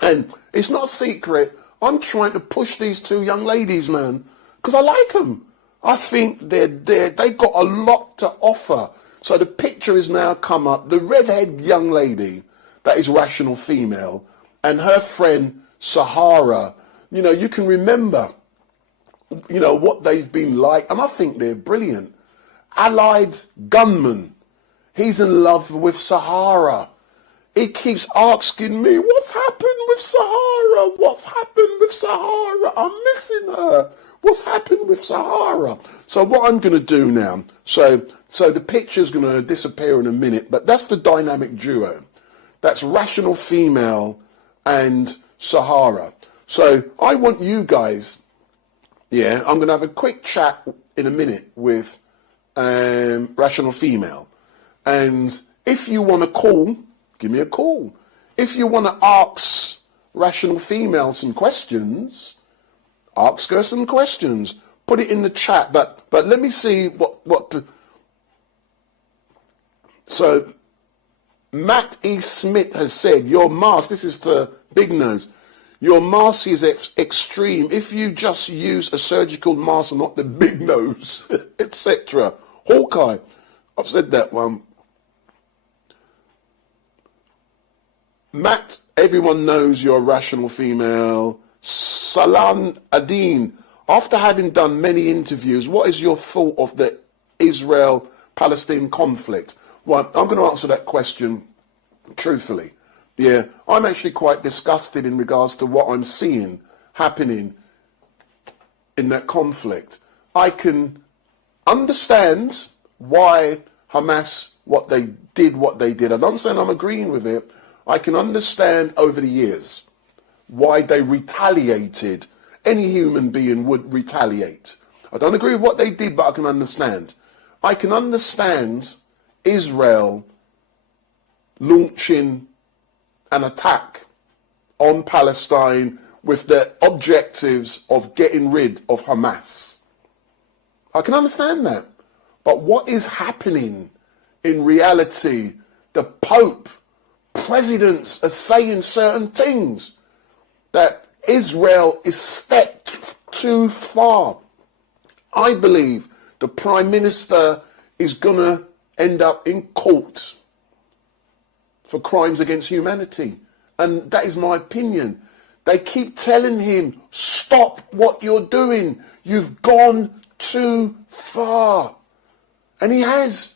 And it's not a secret, I'm trying to push these two young ladies, man, because I like them. I think they got a lot to offer. So the picture has now come up, the redhead young lady, that is Rational Female, and her friend Sahara. You know, you can remember, you know, what they've been like, and I think they're brilliant. Allied gunman, he's in love with Sahara. He keeps asking me, what's happened with Sahara? What's happened with Sahara? I'm missing her. What's happened with Sahara? So what I'm going to do now, so the picture's going to disappear in a minute, but that's the dynamic duo. That's Rational Female and Sahara. So I want you guys, I'm going to have a quick chat in a minute with Rational Female. And if you want to call, give me a call. If you want to ask Rational Female some questions, ask her some questions. Put it in the chat. But let me see what. So Matt E. Smith has said, your mask, this is to Big Nose, your mask is extreme. If you just use a surgical mask and not the big nose, etc. Hawkeye, I've said that one. Matt, everyone knows you're a Rational Female. Salan Adine, after having done many interviews, what is your thought of the Israel-Palestine conflict? Well, I'm going to answer that question truthfully. Yeah, I'm actually quite disgusted in regards to what I'm seeing happening in that conflict. I can understand why Hamas, what they did. I'm not saying I'm agreeing with it. I can understand over the years why they retaliated. Any human being would retaliate. I don't agree with what they did, but I can understand. I can understand Israel launching an attack on Palestine with the objectives of getting rid of Hamas. I can understand that. But what is happening in reality? The Pope, presidents are saying certain things that Israel is stepped too far. I believe the Prime Minister is going to end up in court for crimes against humanity. And that is my opinion. They keep telling him, stop what you're doing. You've gone too far. And he has.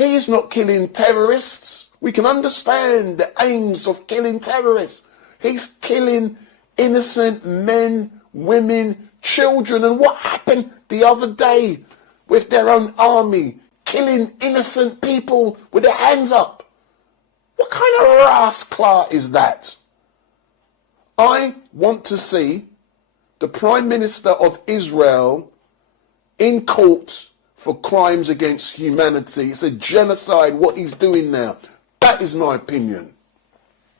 He is not killing terrorists. We can understand the aims of killing terrorists. He's killing innocent men, women, children. And what happened the other day with their own army, killing innocent people with their hands up? What kind of rascal is that? I want to see the Prime Minister of Israel in court for crimes against humanity. It's a genocide what he's doing now. That is my opinion.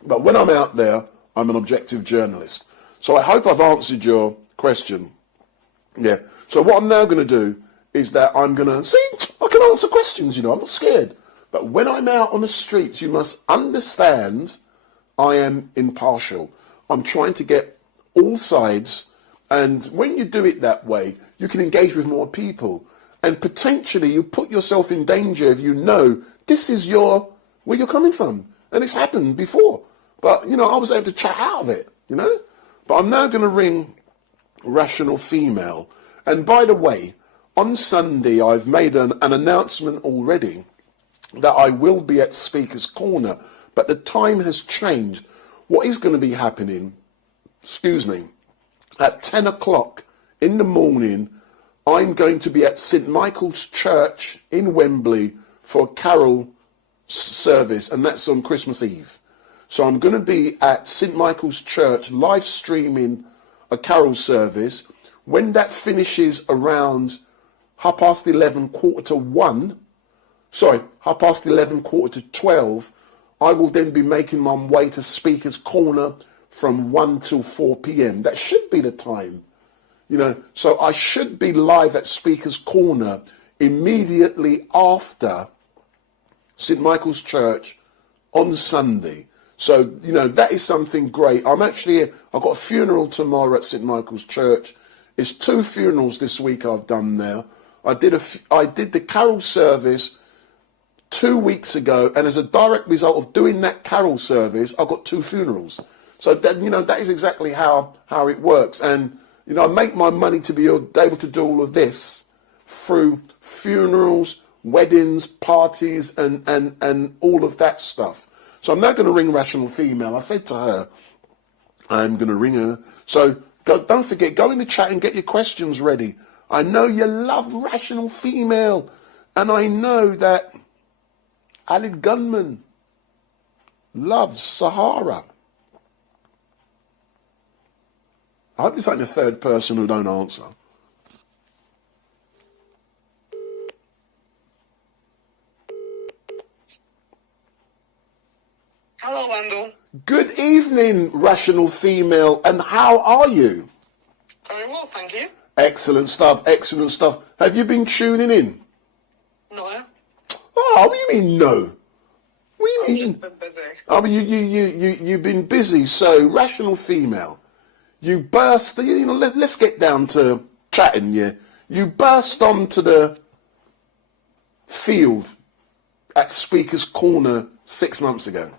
But when I'm out there, I'm an objective journalist. So I hope I've answered your question. Yeah. So what I'm now going to do is that I'm going to, see, I can answer questions, you know, I'm not scared. But when I'm out on the streets, you must understand I am impartial. I'm trying to get all sides. And when you do it that way, you can engage with more people. And potentially you put yourself in danger if you know this is where you're coming from. And it's happened before. But, you know, I was able to chat out of it, you know. But I'm now going to ring Rational Female. And by the way, on Sunday, I've made an announcement already that I will be at Speaker's Corner. But the time has changed. What is going to be happening, at 10 o'clock in the morning, I'm going to be at St. Michael's Church in Wembley for a carol service, and that's on Christmas Eve. So I'm going to be at St. Michael's Church live streaming a carol service. When that finishes around 11:15, 12:15, I will then be making my way to Speaker's Corner from 1 till 4 p.m. That should be the time. You know, so I should be live at Speaker's Corner immediately after St. Michael's Church on Sunday. So, you know, that is something great. I've got a funeral tomorrow at St. Michael's Church. It's 2 funerals this week I've done now. I did the carol service 2 weeks ago, and as a direct result of doing that carol service, I got 2 funerals. So that, you know, that is exactly how it works. And, you know, I make my money to be able to do all of this through funerals, weddings, parties, and all of that stuff. So I'm now going to ring Rational Female. I said to her, I'm going to ring her. So don't forget, go in the chat and get your questions ready. I know you love Rational Female. And I know that Alid Gunman loves Sahara. I hope this ain't the third person who don't answer. Hello, Wendell. Good evening, Rational Female, and how are you? Very well, thank you. Excellent stuff, excellent stuff. Have you been tuning in? No. Oh, what do you mean no? What do you mean? I've just been busy. I mean, you've been busy. So, Rational Female, you burst. You know, let's get down to chatting. Yeah, you burst onto the field at Speaker's Corner 6 months ago.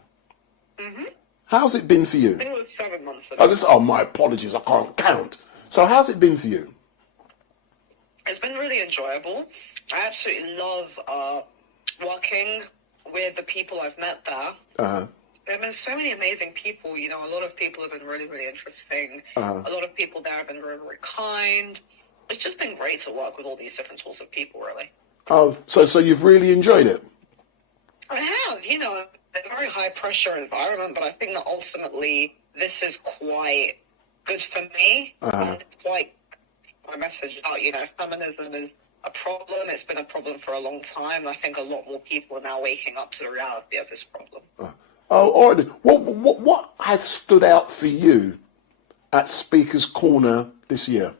Mm-hmm. How's it been for you? I think it was 7 months ago. Oh, my apologies. I can't count. So, how's it been for you? It's been really enjoyable. I absolutely love working with the people I've met there. Uh-huh. There have been so many amazing people. You know, a lot of people have been really, really interesting. Uh-huh. A lot of people there have been very, very kind. It's just been great to work with all these different sorts of people, really. Oh, so you've really enjoyed it? I have. You know, a very high-pressure environment, but I think that ultimately this is quite good for me. Uh-huh. It's quite my message out, you know, feminism is a problem. It's been a problem for a long time. I think a lot more people are now waking up to the reality of this problem. Oh, all right. What has stood out for you at Speaker's Corner this year?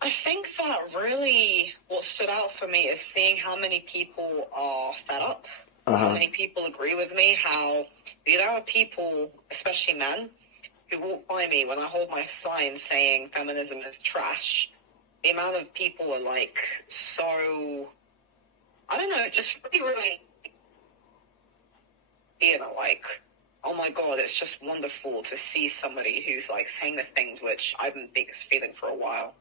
I think that really what stood out for me is seeing how many people are fed up, how many people agree with me, how there are people, especially men, who walk by me when I hold my sign saying feminism is trash. The amount of people are like so, I don't know, just really, you know, like, oh my God, it's just wonderful to see somebody who's like saying the things which I've been feeling for a while.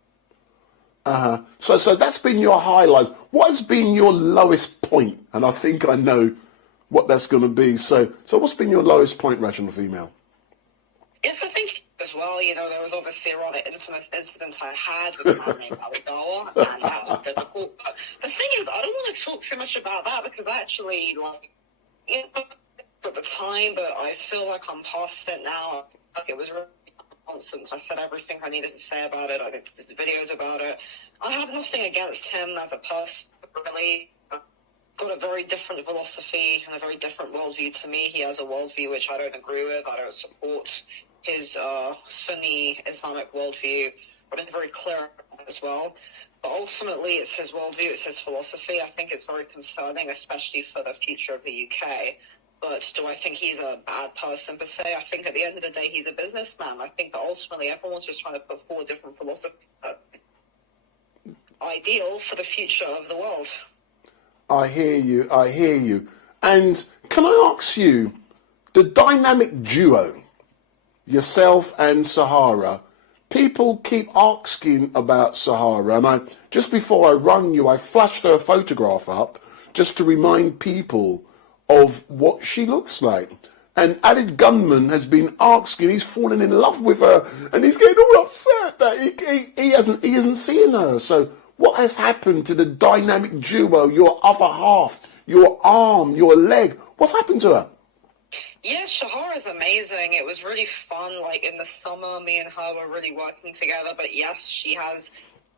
So that's been your highlights. What has been your lowest point? And I think I know what that's going to be. So what's been your lowest point, Rational Female? Yes, I think as well, there was obviously a rather infamous incident I had with a man named Alligator, and that was difficult. But the thing is, I don't want to talk too much about that because I actually, at the time, but I feel like I'm past it now. It was really nonsense. I said everything I needed to say about it. I did videos about it. I have nothing against him as a person, really. Got a very different philosophy and a very different worldview to me. He has a worldview which I don't agree with. I don't support his Sunni Islamic worldview. I've been very clear as well. But ultimately, it's his worldview, it's his philosophy. I think it's very concerning, especially for the future of the UK. But do I think he's a bad person per se? I think at the end of the day, he's a businessman. I think that ultimately everyone's just trying to put forward different philosophy, ideal for the future of the world. I hear you. And can I ask you, the dynamic duo, yourself and Sahara, people keep asking about Sahara, and just before I rung you, I flashed her photograph up just to remind people of what she looks like. And Added Gunman has been asking, he's fallen in love with her, and he's getting all upset that he hasn't seen her. So what has happened to the dynamic duo, your other half, your arm, your leg? What's happened to her? Yeah, Shahara's amazing. It was really fun. Like in the summer, me and her were really working together. But yes, she has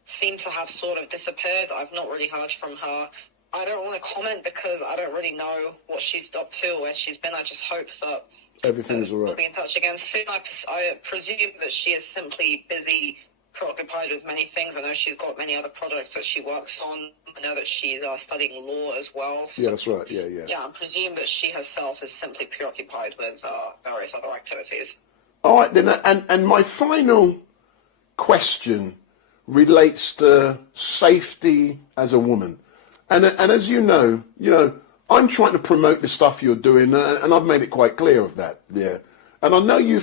seemed to have sort of disappeared. I've not really heard from her. I don't want to comment because I don't really know what she's up to or where she's been. I just hope that everything's all right. We'll be in touch again soon. I presume that she is simply busy, preoccupied with many things. I know she's got many other projects that she works on. I know that she's studying law as well. So, yeah, that's right. Yeah. Yeah, I presume that she herself is simply preoccupied with various other activities. All right, then. And my final question relates to safety as a woman. And as you know, I'm trying to promote the stuff you're doing, and I've made it quite clear of that. Yeah. And I know you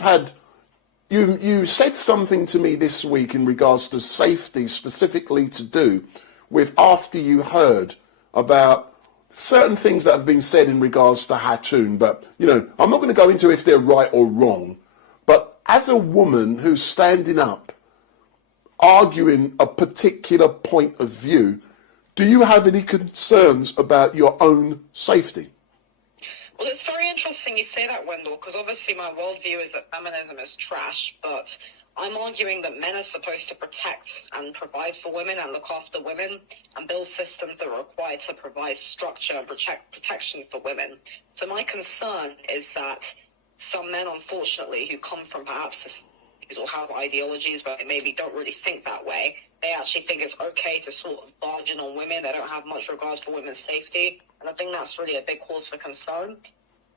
said something to me this week in regards to safety, specifically to do with after you heard about certain things that have been said in regards to Hatun. But, I'm not going to go into if they're right or wrong. But as a woman who's standing up, arguing a particular point of view, do you have any concerns about your own safety? Well, it's very interesting you say that, Wendell, because obviously my worldview is that feminism is trash, but I'm arguing that men are supposed to protect and provide for women and look after women and build systems that are required to provide structure and protection for women. So my concern is that some men, unfortunately, who come from perhaps or have ideologies but maybe don't really think that way, they actually think it's okay to sort of barge in on women. They don't have much regard for women's safety, and I think that's really a big cause for concern.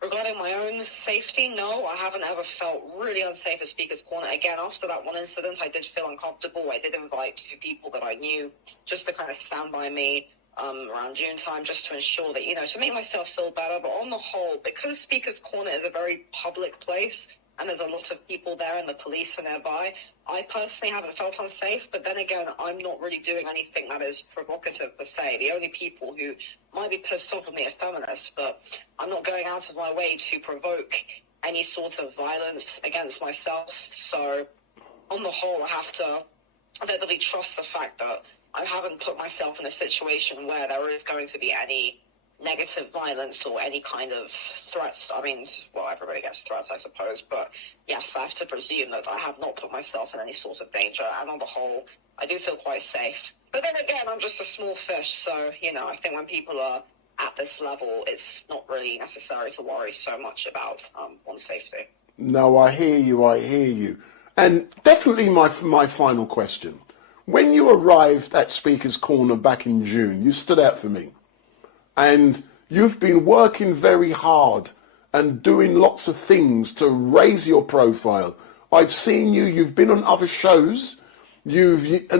Regarding my own safety, no, I haven't ever felt really unsafe at Speaker's Corner. Again, after that one incident, I did feel uncomfortable. I did invite 2 people that I knew just to kind of stand by me around June time, just to ensure that, to make myself feel better. But on the whole, because Speaker's Corner is a very public place, and there's a lot of people there and the police are nearby, I personally haven't felt unsafe. But then again, I'm not really doing anything that is provocative per se. The only people who might be pissed off with me are feminists, but I'm not going out of my way to provoke any sort of violence against myself. So on the whole, I have to effectively trust the fact that I haven't put myself in a situation where there is going to be any negative violence or any kind of threats. I mean, well, everybody gets threats, I suppose, but yes, I have to presume that I have not put myself in any sort of danger, and on the whole, I do feel quite safe. But then again, I'm just a small fish, so, I think when people are at this level, it's not really necessary to worry so much about one's safety. No, I hear you. And definitely my final question. When you arrived at Speaker's Corner back in June, you stood out for me. And you've been working very hard and doing lots of things to raise your profile. I've seen you've been on other shows, and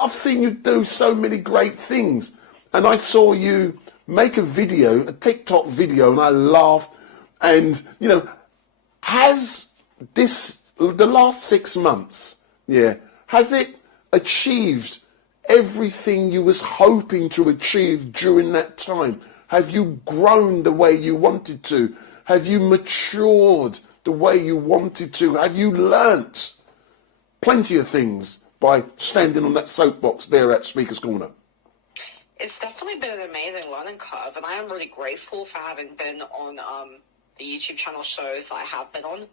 I've seen you do so many great things. And I saw you make a TikTok video, and I laughed. And, has the last 6 months, has it achieved everything you was hoping to achieve during that time? Have you grown the way you wanted to? Have you matured the way you wanted to? Have you learnt plenty of things by standing on that soapbox there at Speaker's Corner? It's definitely been an amazing learning curve, and I am really grateful for having been on the YouTube channel shows that I have been on.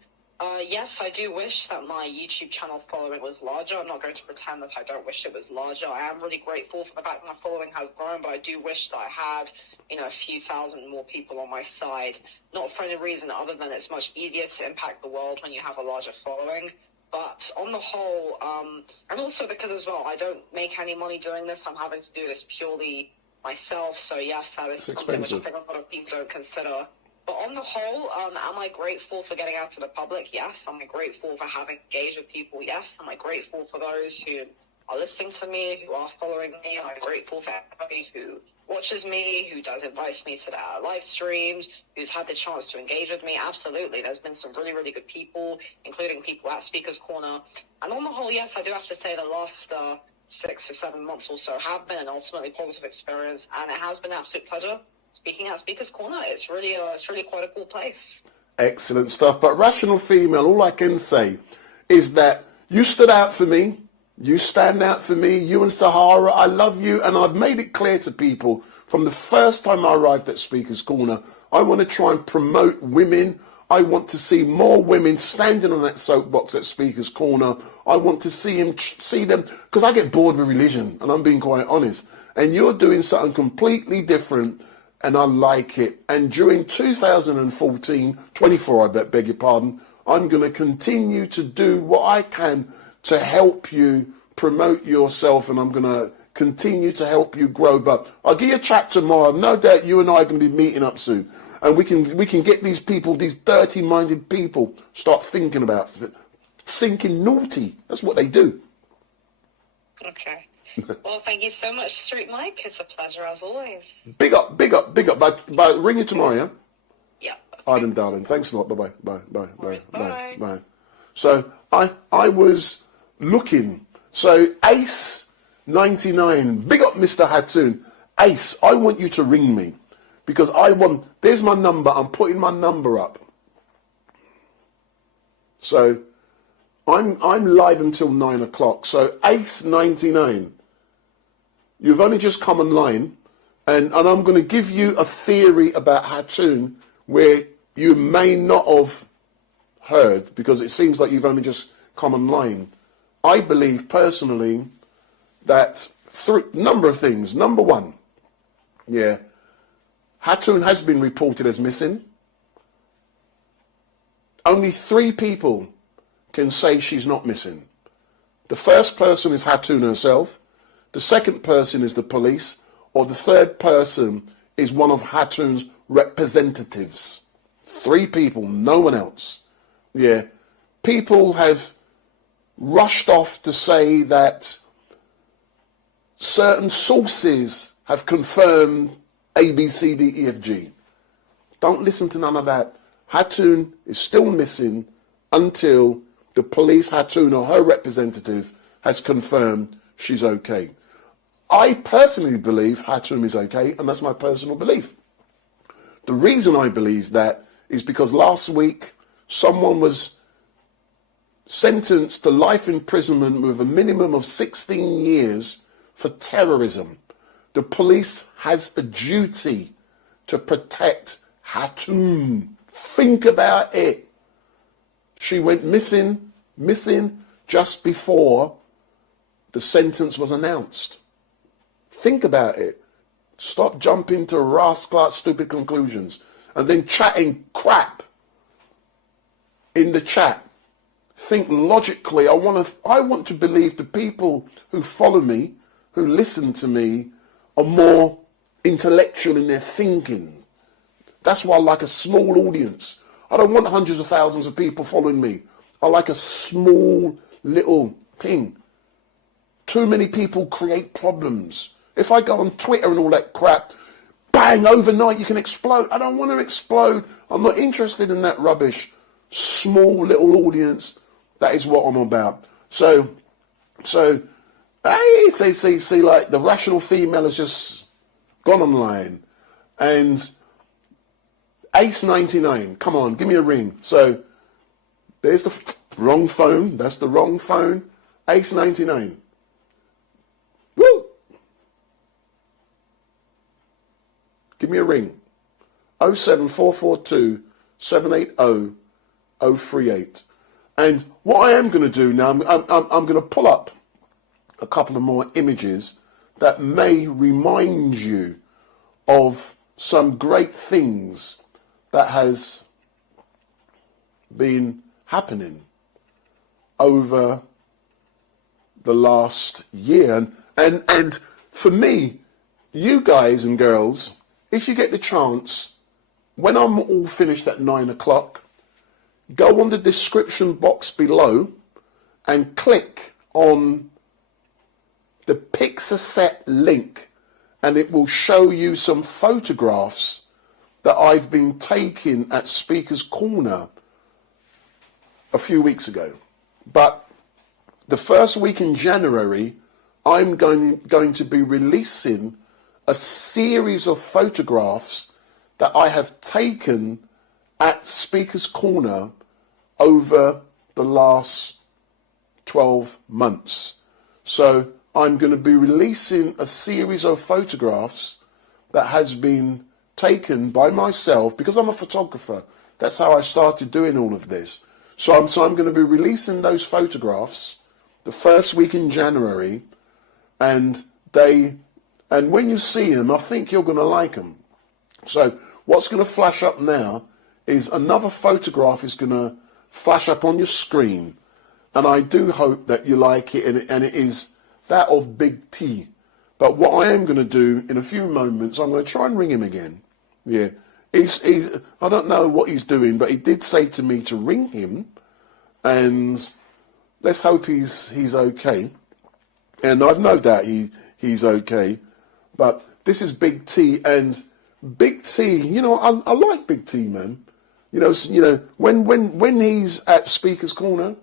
Yes, I do wish that my YouTube channel following was larger. I'm not going to pretend that I don't wish it was larger. I am really grateful for the fact that my following has grown, but I do wish that I had, a few thousand more people on my side. Not for any reason other than it's much easier to impact the world when you have a larger following. But on the whole, and also because as well, I don't make any money doing this. I'm having to do this purely myself. So yes, that is something which I think a lot of people don't consider. But on the whole, am I grateful for getting out to the public? Yes. Am I grateful for having engaged with people? Yes. Am I grateful for those who are listening to me, who are following me? Am I grateful for everybody who watches me, who does invite me to their live streams, who's had the chance to engage with me? Absolutely. There's been some really, really good people, including people at Speaker's Corner. And on the whole, yes, I do have to say the last 6 to 7 months or so have been an ultimately positive experience, and it has been an absolute pleasure speaking at Speaker's Corner. It's really quite a cool place. Excellent stuff. But Rational Female, all I can say is that you stood out for me. You stand out for me. You and Sahara, I love you. And I've made it clear to people from the first time I arrived at Speaker's Corner, I want to try and promote women. I want to see more women standing on that soapbox at Speaker's Corner. I want to see them, because I get bored with religion, and I'm being quite honest. And you're doing something completely different, and I like it. And during 2014, 24, I beg your pardon, I'm going to continue to do what I can to help you promote yourself, and I'm going to continue to help you grow. But I'll give you a chat tomorrow. No doubt you and I are going to be meeting up soon. And we can get these people, these dirty-minded people, start thinking naughty. That's what they do. Okay. Well, thank you so much, StreetMic. It's a pleasure as always. Big up. Bye. Ring you tomorrow, yeah? Yeah. Okay. All right, darling. Thanks a lot. Bye. So I was looking. So Ace 99. Big up, Mr. Hattoon. Ace, I want you to ring me. Because there's my number, I'm putting my number up. So, I'm live until 9 o'clock. So, Ace 99, you've only just come online, and I'm going to give you a theory about Hattoon where you may not have heard, because it seems like you've only just come online. I believe, personally, that through number of things. Number one, Hattoon has been reported as missing. Only 3 people can say she's not missing. The first person is Hattoon herself, the second person is the police, or the third person is one of Hattoon's representatives. 3 people, no one else. Yeah. People have rushed off to say that certain sources have confirmed A, B, C, D, E, F, G. Don't listen to none of that. Hattoon is still missing until the police, Hattoon or her representative, has confirmed she's okay. I personally believe Hattoon is okay, and that's my personal belief. The reason I believe that is because last week someone was sentenced to life imprisonment with a minimum of 16 years for terrorism. The police has a duty to protect Hattoon. Think about it. She went missing just before the sentence was announced. Think about it. Stop jumping to rascal stupid conclusions and then chatting crap in the chat. Think logically. I want to believe the people who follow me, who listen to me, are more intellectual in their thinking. That's why I like a small audience. I don't want hundreds of thousands of people following me. I like a small little thing. Too many people create problems. If I go on Twitter and all that crap, bang, overnight you can explode. I don't want to explode. I'm not interested in that rubbish. Small little audience, that is what I'm about. So Hey, see, like the rational female has just gone online, and Ace 99, come on, give me a ring. So there's the wrong phone. That's the wrong phone. Ace 99. Woo! Give me a ring. 07442 780 038. And what I am going to do now, I'm going to pull up a couple of more images that may remind you of some great things that has been happening over the last year. And for me, you guys and girls, if you get the chance, when I'm all finished at 9 o'clock, go on the description box below and click on the Pixaset link, and it will show you some photographs that I've been taking at Speaker's Corner a few weeks ago. But the first week in January, I'm going to be releasing a series of photographs that I have taken at Speaker's Corner over the last 12 months. So I'm going to be releasing a series of photographs that has been taken by myself, because I'm a photographer. That's how I started doing all of this. So I'm going to be releasing those photographs the first week in January, and when you see them, I think you're going to like them. So what's going to flash up now is another photograph is going to flash up on your screen, and I do hope that you like it, and it is that of Big T. But what I am going to do in a few moments, I'm going to try and ring him again. Yeah, he's I don't know what he's doing, but he did say to me to ring him, and let's hope he's okay. And I've no doubt he's okay. But this is Big T, and Big T, you know, I like Big T, man. You know, when he's at Speaker's Corner,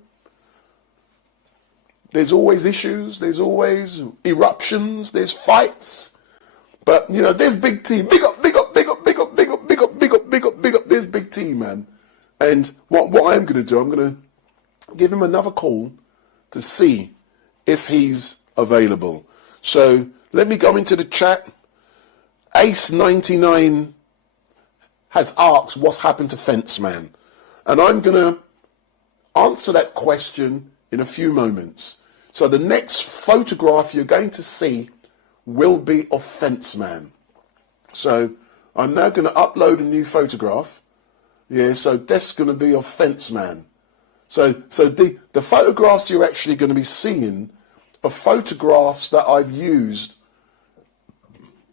there's always issues, there's always eruptions, there's fights. But, you know, there's Big T. Big up, big up, big up, big up, big up, big up, big up, big up, big up. There's Big T, man. And what I'm going to do, I'm going to give him another call to see if he's available. So let me go into the chat. Ace99 has asked what's happened to Fence Man. And I'm going to answer that question in a few moments. So the next photograph you're going to see will be of Fence Man. So I'm now going to upload a new photograph. Yeah, so that's going to be of Fence Man. So the photographs you're actually going to be seeing are photographs that I've used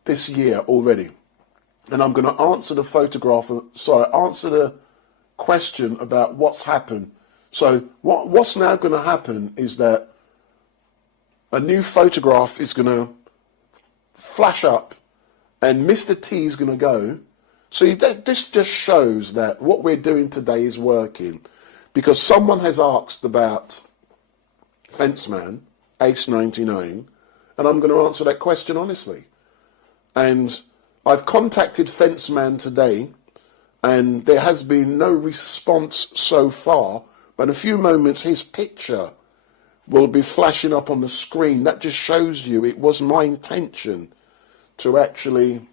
this year already. And I'm going to answer answer the question about what's happened. So what's now going to happen is that a new photograph is going to flash up, and Mr. T is going to go. So this just shows that what we're doing today is working, because someone has asked about Fenceman, Ace 99, and I'm going to answer that question honestly. And I've contacted Fenceman today, and there has been no response so far, but in a few moments his picture will be flashing up on the screen. That just shows you it was my intention to actually...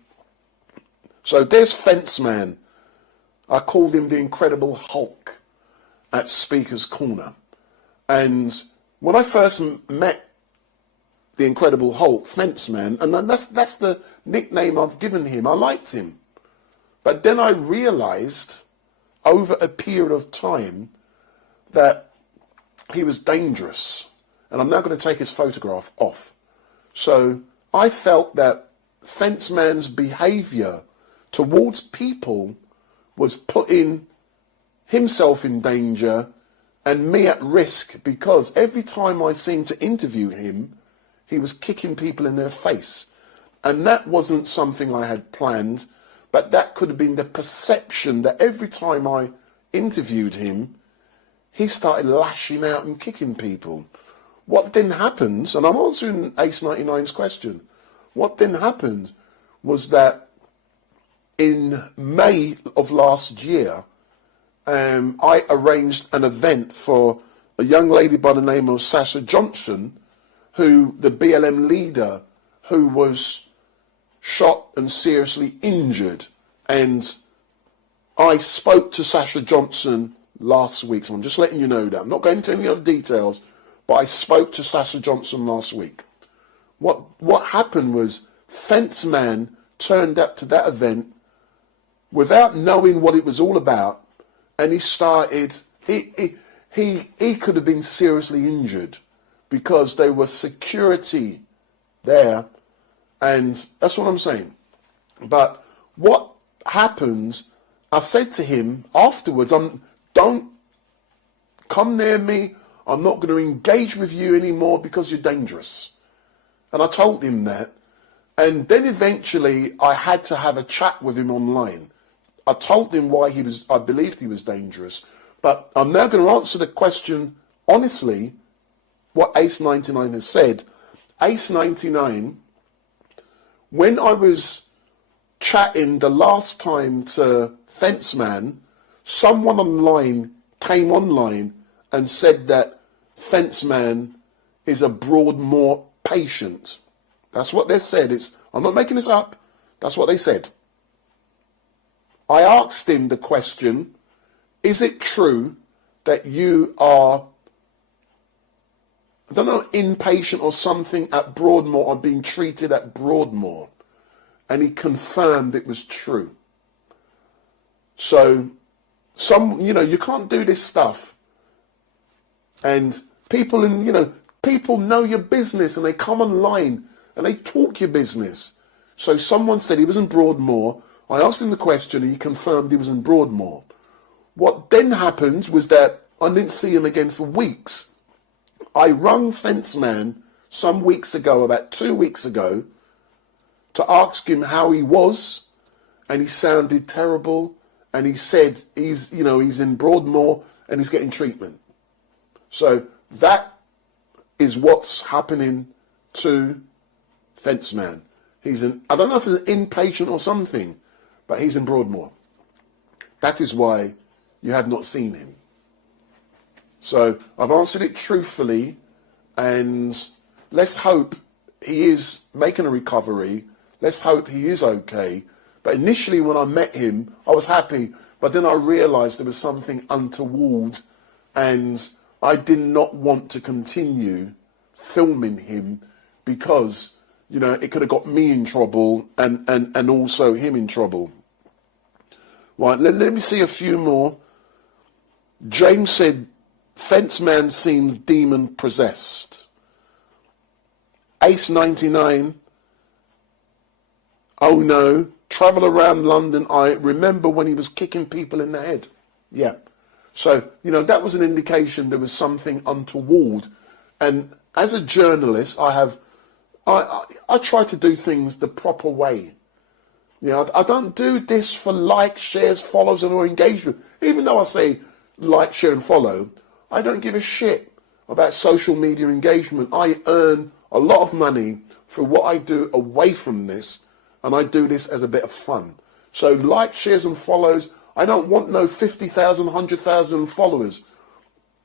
So there's Fenceman. I called him the Incredible Hulk at Speaker's Corner. And when I first met the Incredible Hulk, Fenceman, and that's the nickname I've given him, I liked him. But then I realized over a period of time that he was dangerous. And I'm now going to take his photograph off. So I felt that Fenceman's behavior towards people was putting himself in danger and me at risk, because every time I seemed to interview him, he was kicking people in their face. And that wasn't something I had planned, but that could have been the perception that every time I interviewed him, he started lashing out and kicking people. what then happened, and I'm answering Ace 99's question, what then happened was that in May of last year, I arranged an event for a young lady by the name of Sasha Johnson, who, the BLM leader, who was shot and seriously injured. And I spoke to Sasha Johnson last week, so I'm just letting you know that. I'm not going into any other details, but I spoke to Sasha Johnson last week. What happened was Fence Man turned up to that event without knowing what it was all about, and he started, he could have been seriously injured because there was security there, and that's what I'm saying. But what happened, I said to him afterwards, don't come near me, I'm not going to engage with you anymore because you're dangerous. And I told him that, and then eventually I had to have a chat with him online. I told him why I believed he was dangerous, but I'm now going to answer the question honestly, what Ace 99 has said. Ace 99, when I was chatting the last time to Fence Man, someone online came online and said that Fence Man is a Broadmoor patient. That's what they said. I'm not making this up. That's what they said. I asked him the question, is it true that you are, I don't know, inpatient or something at Broadmoor or being treated at Broadmoor? And he confirmed it was true. So, you can't do this stuff. And people know your business and they come online and they talk your business. So someone said he was in Broadmoor. I asked him the question and he confirmed he was in Broadmoor. What then happened was that I didn't see him again for weeks. I rung Fence Man some weeks ago, about 2 weeks ago, to ask him how he was, and he sounded terrible, and he said he's in Broadmoor and he's getting treatment. So that is what's happening to Fence Man. I don't know if he's an inpatient or something, but he's in Broadmoor. That is why you have not seen him. So I've answered it truthfully, and let's hope he is making a recovery. Let's hope he is okay. But initially when I met him, I was happy, but then I realised there was something untoward, and I did not want to continue filming him because, it could have got me in trouble and also him in trouble. Right, let me see a few more. James said, Fence Man seems demon possessed. Ace 99, oh no, travel around London. I remember when he was kicking people in the head. Yeah. So, that was an indication there was something untoward. And as a journalist, I try to do things the proper way. I don't do this for likes, shares, follows, or engagement. Even though I say like, share, and follow, I don't give a shit about social media engagement. I earn a lot of money for what I do away from this, and I do this as a bit of fun. So like, shares, and follows, I don't want no 50,000, 100,000 followers.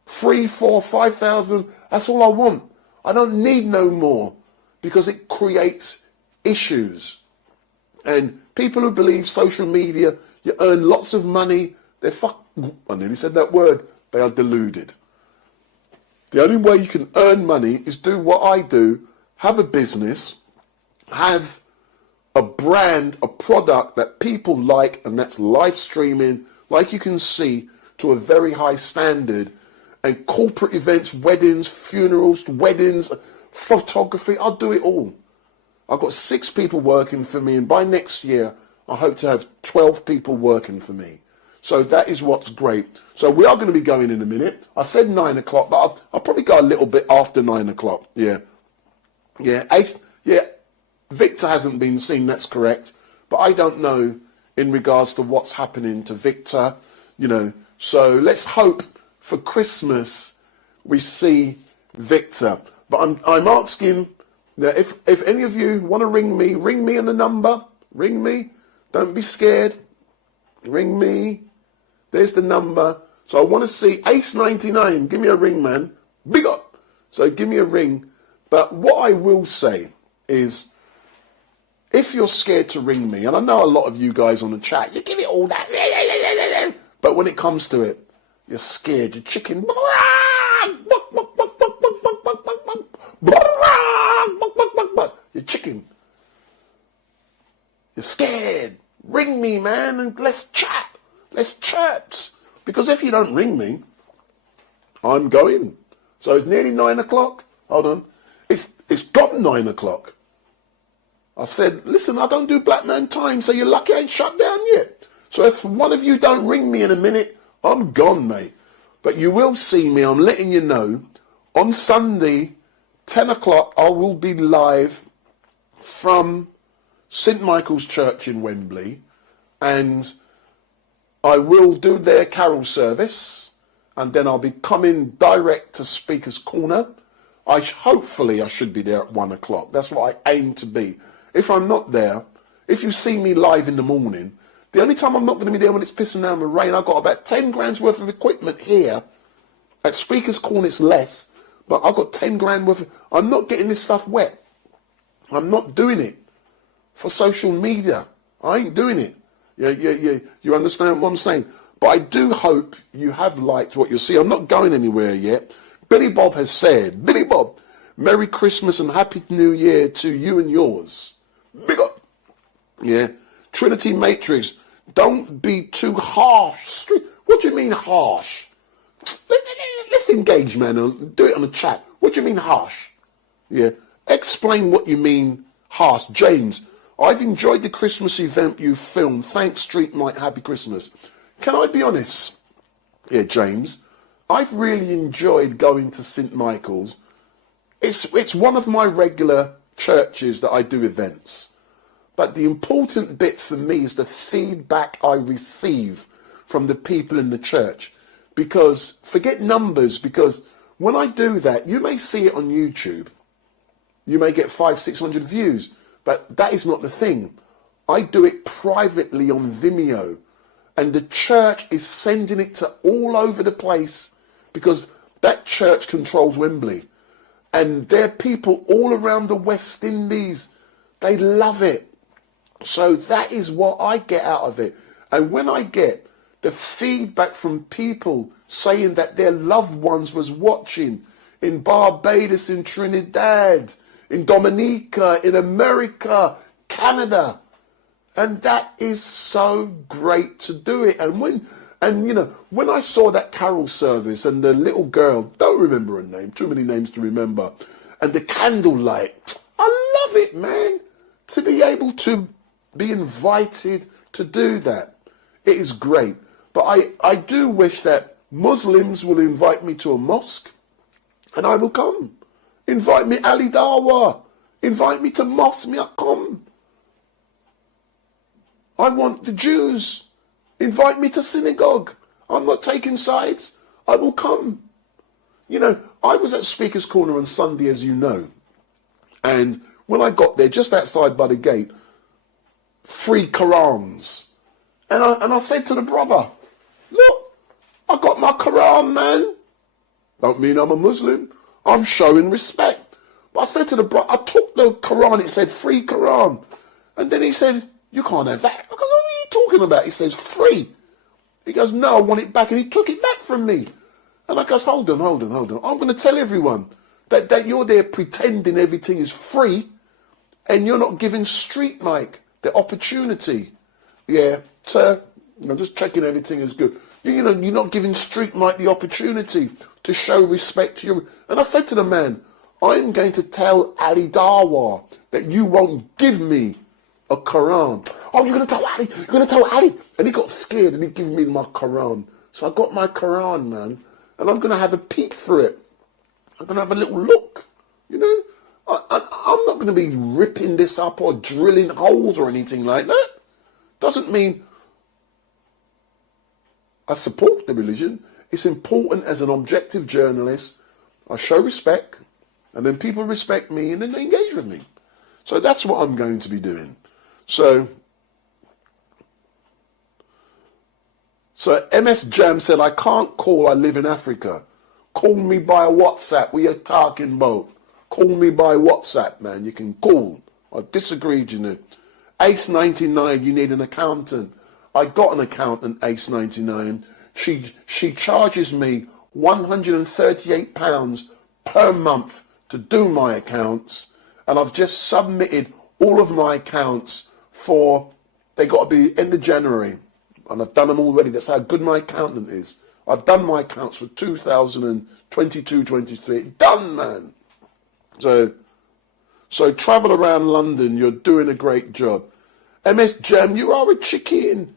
3, 4, 5,000, that's all I want. I don't need no more because it creates issues. And people who believe social media, you earn lots of money, I nearly said that word, they are deluded. The only way you can earn money is do what I do, have a business, have a brand, a product that people like, and that's live streaming, like you can see, to a very high standard, and corporate events, weddings, funerals, weddings, photography, I'll do it all. I've got 6 people working for me, and by next year, I hope to have 12 people working for me. So that is what's great. So we are going to be going in a minute. I said 9 o'clock, but I'll probably go a little bit after 9 o'clock. Yeah. Ace, Victor hasn't been seen, that's correct. But I don't know in regards to what's happening to Victor, So let's hope for Christmas we see Victor. But I'm asking that if any of you want to ring me on the number. Ring me. Don't be scared. Ring me. There's the number. So I want to see Ace 99. Give me a ring, man. Big up. So give me a ring. But what I will say is, if you're scared to ring me, and I know a lot of you guys on the chat, you give it all that. But when it comes to it, you're scared. You're chicken. You're chicken. You're scared. Ring me, man, and let's chat. Let's chat. Because if you don't ring me, I'm going. So it's nearly 9 o'clock. Hold on. It's got 9 o'clock. I said, listen, I don't do black man time, so you're lucky I ain't shut down yet. So if one of you don't ring me in a minute, I'm gone, mate. But you will see me, I'm letting you know, on Sunday, 10 o'clock, I will be live from St. Michael's Church in Wembley, and I will do their carol service, and then I'll be coming direct to Speaker's Corner. Hopefully I should be there at 1 o'clock. That's what I aim to be. If I'm not there, if you see me live in the morning, the only time I'm not going to be there when it's pissing down with rain, I've got about 10 grand's worth of equipment here. At Speaker's Corner it's less, but I've got 10 grand worth of, I'm not getting this stuff wet. I'm not doing it for social media. I ain't doing it. You understand what I'm saying? But I do hope you have liked what you see. I'm not going anywhere yet. Billy Bob has said, Billy Bob, Merry Christmas and Happy New Year to you and yours. Big up. Yeah. Trinity Matrix, don't be too harsh. What do you mean harsh? Let's engage, man, and do it on the chat. What do you mean harsh? Yeah. Explain what you mean harsh. James, I've enjoyed the Christmas event you filmed. Thanks, StreetMic. Happy Christmas. Can I be honest? Yeah, James. I've really enjoyed going to St. Michael's. It's one of my regular churches that I do events. But the important bit for me is the feedback I receive from the people in the church. Because, forget numbers, because when I do that, you may see it on YouTube. You may get 500-600 views. But that is not the thing. I do it privately on Vimeo. And the church is sending it to all over the place because that church controls Wembley. And there are people all around the West Indies. They love it. So that is what I get out of it. And when I get the feedback from people saying that their loved ones was watching in Barbados, in Trinidad, in Dominica, in America, Canada. And that is so great to do it. And when I saw that carol service and the little girl, don't remember her name, too many names to remember, and the candlelight, I love it, man, to be able to be invited to do that. It is great. But I do wish that Muslims will invite me to a mosque and I will come. Invite me Ali Dawa. Invite me to mosque, me I come. I want the Jews. Invite me to synagogue. I'm not taking sides. I will come. You know, I was at Speaker's Corner on Sunday, as you know. And when I got there, just outside by the gate, 3 Qurans. And I said to the brother, look, I got my Quran, man. Don't mean I'm a Muslim. I'm showing respect. But I said to the brother, I took the Quran, it said free Quran. And then he said, you can't have that. I go, what are you talking about? He says, free. He goes, no, I want it back. And he took it back from me. And I goes, hold on. I'm going to tell everyone that you're there pretending everything is free and you're not giving StreetMic the opportunity, I'm just checking everything is good. You know, you're not giving StreetMic the opportunity to show respect to you. And I said to the man, I'm going to tell Ali Dawa that you won't give me a Quran. Oh, you're going to tell Ali? You're going to tell Ali? And he got scared and he gave me my Quran. So I got my Quran, man, and I'm going to have a peek through it. I'm going to have a little look, you know. I'm not going to be ripping this up or drilling holes or anything like that. Doesn't mean I support the religion. It's important as an objective journalist. I show respect. And then people respect me and then they engage with me. So that's what I'm going to be doing. So MS Jam said, I can't call, I live in Africa. Call me by WhatsApp. We are talking about. Call me by WhatsApp, man. You can call. I disagreed, you know. Ace 99, you need an accountant. I got an accountant, Ace 99. She charges me £138 per month to do my accounts. And I've just submitted all of my accounts for, they got to be end of January. And I've done them already. That's how good my accountant is. I've done my accounts for 2022-23. Done, man. So travel around London. You're doing a great job. MS Jam, you are a chicken.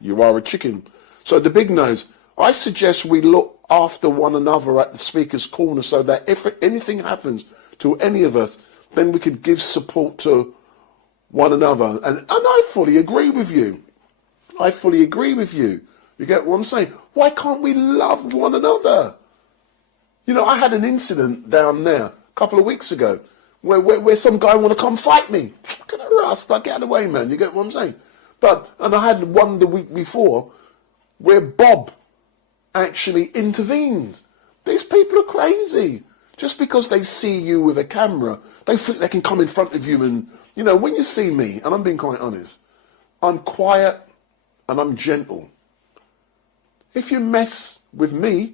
You are a chicken. So the big nose. I suggest we look after one another at the Speaker's Corner so that if anything happens to any of us, then we could give support to one another. And I fully agree with you. I fully agree with you. You get what I'm saying? Why can't we love one another? You know, I had an incident down there a couple of weeks ago where some guy want to come fight me. Fucking rust, like, get out of the way, man. You get what I'm saying? And I had one the week before where Bob actually intervened. These people are crazy. Just because they see you with a camera, they think they can come in front of you and, you know, when you see me, and I'm being quite honest, I'm quiet and I'm gentle. If you mess with me,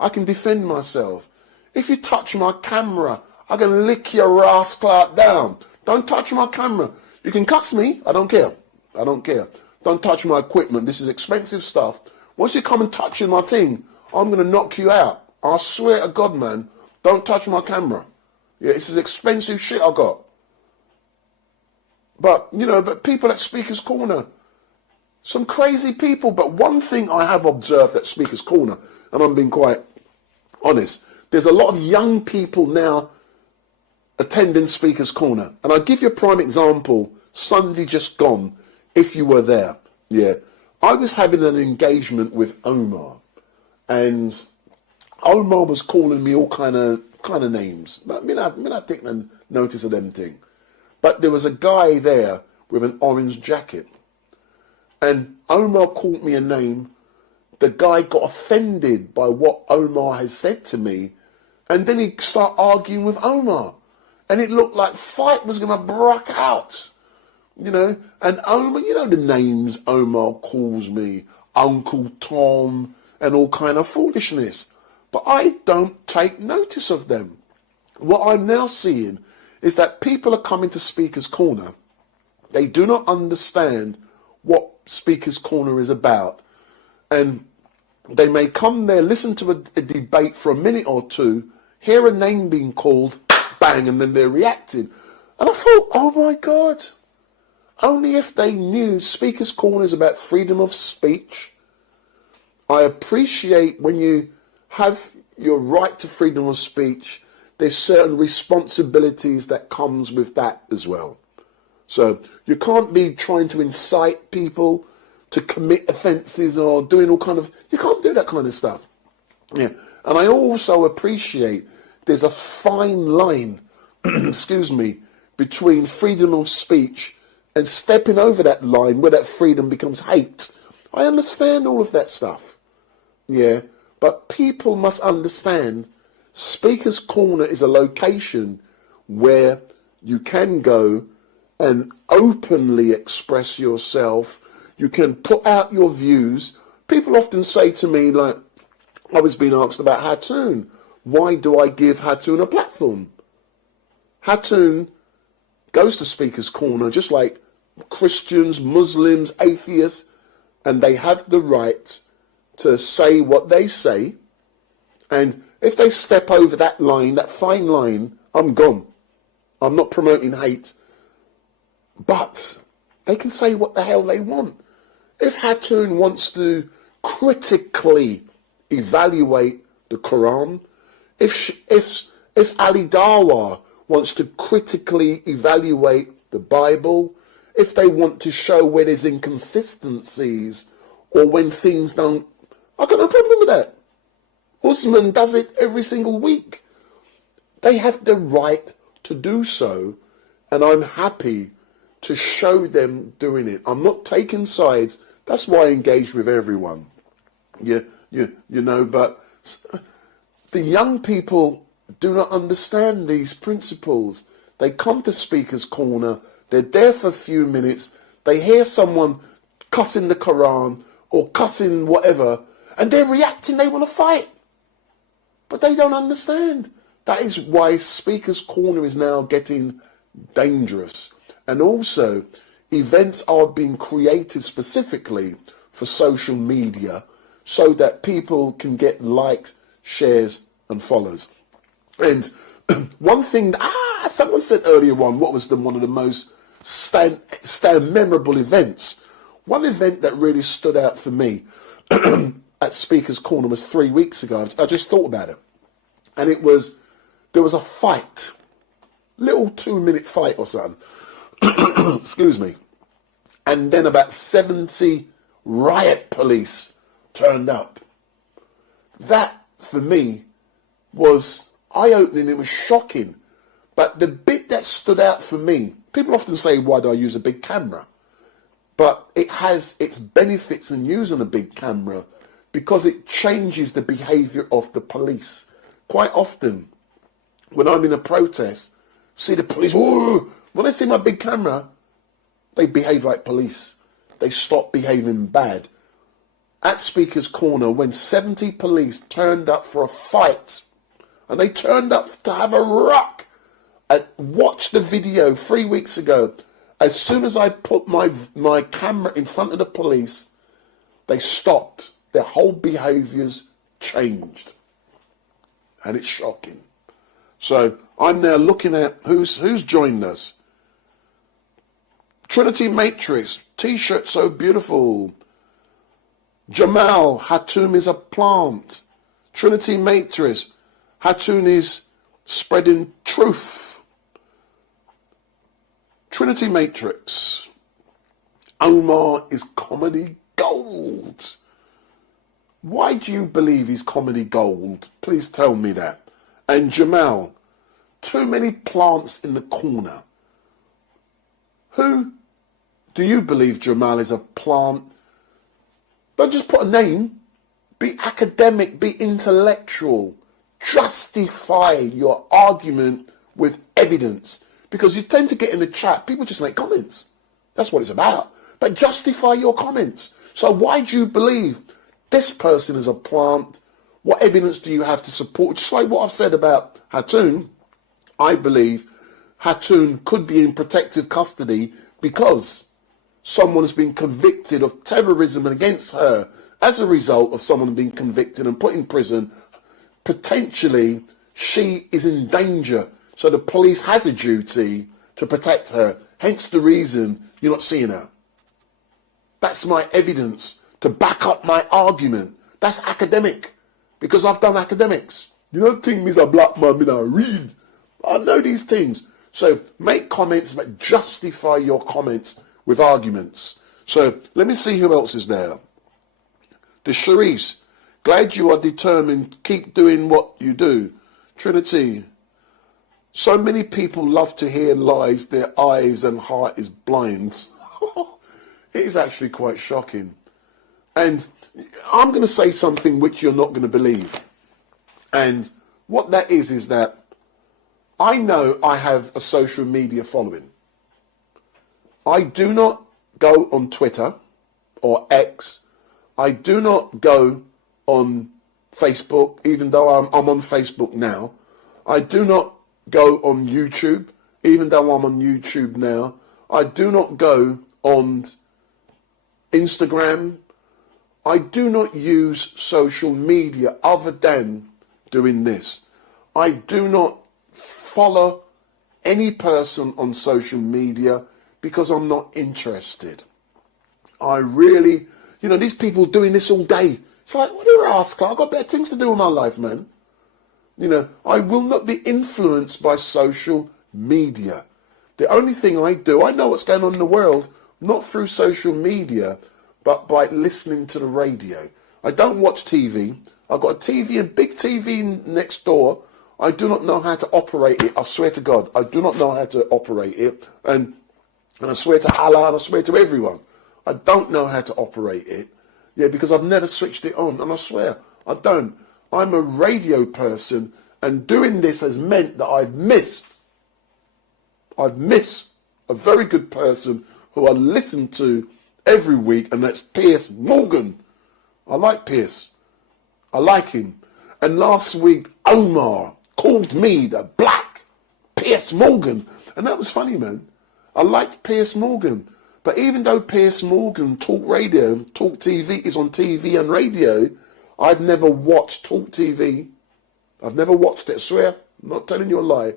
I can defend myself. If you touch my camera, I can lick your rascal down. Don't touch my camera. You can cuss me, I don't care. I don't care. Don't touch my equipment. This is expensive stuff. Once you come and touch my thing, I'm going to knock you out. I swear to God, man, don't touch my camera. Yeah, this is expensive shit I got. But, you know, but people at Speaker's Corner, some crazy people. But one thing I have observed at Speaker's Corner, and I'm being quite honest, there's a lot of young people now attending Speaker's Corner. And I'll give you a prime example, Sunday just gone, if you were there. Yeah, I was having an engagement with Omar, and Omar was calling me all kind of names. I mean, I take notice of them thing. But there was a guy there with an orange jacket, and Omar called me a name. The guy got offended by what Omar has said to me, and then he started arguing with Omar, and it looked like fight was going to break out. You know, and Omar, you know the names Omar calls me, Uncle Tom, and all kind of foolishness. But I don't take notice of them. What I'm now seeing is that people are coming to Speaker's Corner. They do not understand what Speaker's Corner is about. And they may come there, listen to a debate for a minute or two, hear a name being called, bang, and then they're reacting. And I thought, oh my God, only if they knew Speaker's Corner is about freedom of speech. I appreciate when you have your right to freedom of speech, there's certain responsibilities that comes with that as well. So you can't be trying to incite people to commit offences or doing all kind of, you can't do that kind of stuff. Yeah. And I also appreciate there's a fine line, excuse me, between freedom of speech and stepping over that line where that freedom becomes hate. I understand all of that stuff. Yeah. But people must understand Speaker's Corner is a location where you can go and openly express yourself. You can put out your views. People often say to me, like, I was being asked about Hattoon. Why do I give Hattoon a platform? Hattoon goes to Speaker's Corner just like Christians, Muslims, atheists, and they have the right to say what they say. And if they step over that line, that fine line, I'm gone. I'm not promoting hate. But they can say what the hell they want. If Hattoon wants to critically evaluate the Quran, if Ali Dawa wants to critically evaluate the Bible, if they want to show where there's inconsistencies or when things don't I've got no problem with that. Usman does it every single week. They have the right to do so, and I'm happy to show them doing it. I'm not taking sides. That's why I engage with everyone. You know, but the young people do not understand these principles. They come to Speaker's Corner, they're there for a few minutes, they hear someone cussing the Quran or cussing whatever, and they're reacting, they want to fight. But they don't understand. That is why Speaker's Corner is now getting dangerous. And also, events are being created specifically for social media so that people can get likes, shares, and follows. And one thing, someone said earlier on, what was one of the most memorable events? One event that really stood out for me at Speaker's Corner was 3 weeks ago. I just thought about it. And there was a fight, little 2-minute fight or something. Excuse me. And then about 70 riot police turned up. That, for me, was eye-opening. It was shocking. But the bit that stood out for me, people often say, why do I use a big camera? But it has its benefits in using a big camera because it changes the behaviour of the police. Quite often, when I'm in a protest, see the police, whoa, when they see my big camera, they behave like police. They stop behaving bad. At Speaker's Corner, when 70 police turned up for a fight, and they turned up to have a ruck, I watched the video 3 weeks ago. As soon as I put my camera in front of the police, they stopped. Their whole behaviours changed. And it's shocking. So I'm now looking at who's joined us. Trinity Matrix, T-shirt so beautiful. Jamal, Hatun is a plant. Trinity Matrix, Hatun is spreading truth. Trinity Matrix, Omar is comedy gold. Why do you believe he's comedy gold? Please tell me that. And Jamal, too many plants in the corner. Who do you believe, Jamal, is a plant? Don't just put a name. Be academic, be intellectual. Justify your argument with evidence. Because you tend to get in the chat, people just make comments. That's what it's about. But justify your comments. So why do you believe this person is a plant? What evidence do you have to support? Just like what I've said about Hatun, I believe Hatun could be in protective custody because someone has been convicted of terrorism against her as a result of someone being convicted and put in prison. Potentially, she is in danger. So the police has a duty to protect her. Hence the reason you're not seeing her. That's my evidence to back up my argument. That's academic. Because I've done academics. You don't think me's a black man, I read. I know these things. So make comments, but justify your comments with arguments. So let me see who else is there. The Sharice, glad you are determined. Keep doing what you do. Trinity, so many people love to hear lies. Their eyes and heart is blind. It is actually quite shocking. And I'm going to say something which you're not going to believe. And what that is that I know I have a social media following. I do not go on Twitter or X. I do not go on Facebook, even though I'm on Facebook now. I do not go on YouTube, even though I'm on YouTube now. I do not go on Instagram. I do not use social media other than doing this. I do not follow any person on social media because I'm not interested. I really, these people doing this all day. It's like, what do you ask? I've got better things to do in my life, man. I will not be influenced by social media. The only thing I do, I know what's going on in the world, not through social media, but by listening to the radio. I don't watch TV. I've got a TV, a big TV next door. I do not know how to operate it. I swear to God, I do not know how to operate it. And I swear to Allah and I swear to everyone, I don't know how to operate it. Yeah, because I've never switched it on. And I swear, I don't. I'm a radio person, and doing this has meant that I've missed a very good person who I listen to every week, and that's Piers Morgan. I like Piers. I like him. And last week, Omar called me the Black Piers Morgan. And that was funny, man. I liked Piers Morgan. But even though Piers Morgan Talk Radio, Talk TV is on TV and radio, I've never watched Talk TV. I've never watched it, I swear. I'm not telling you a lie.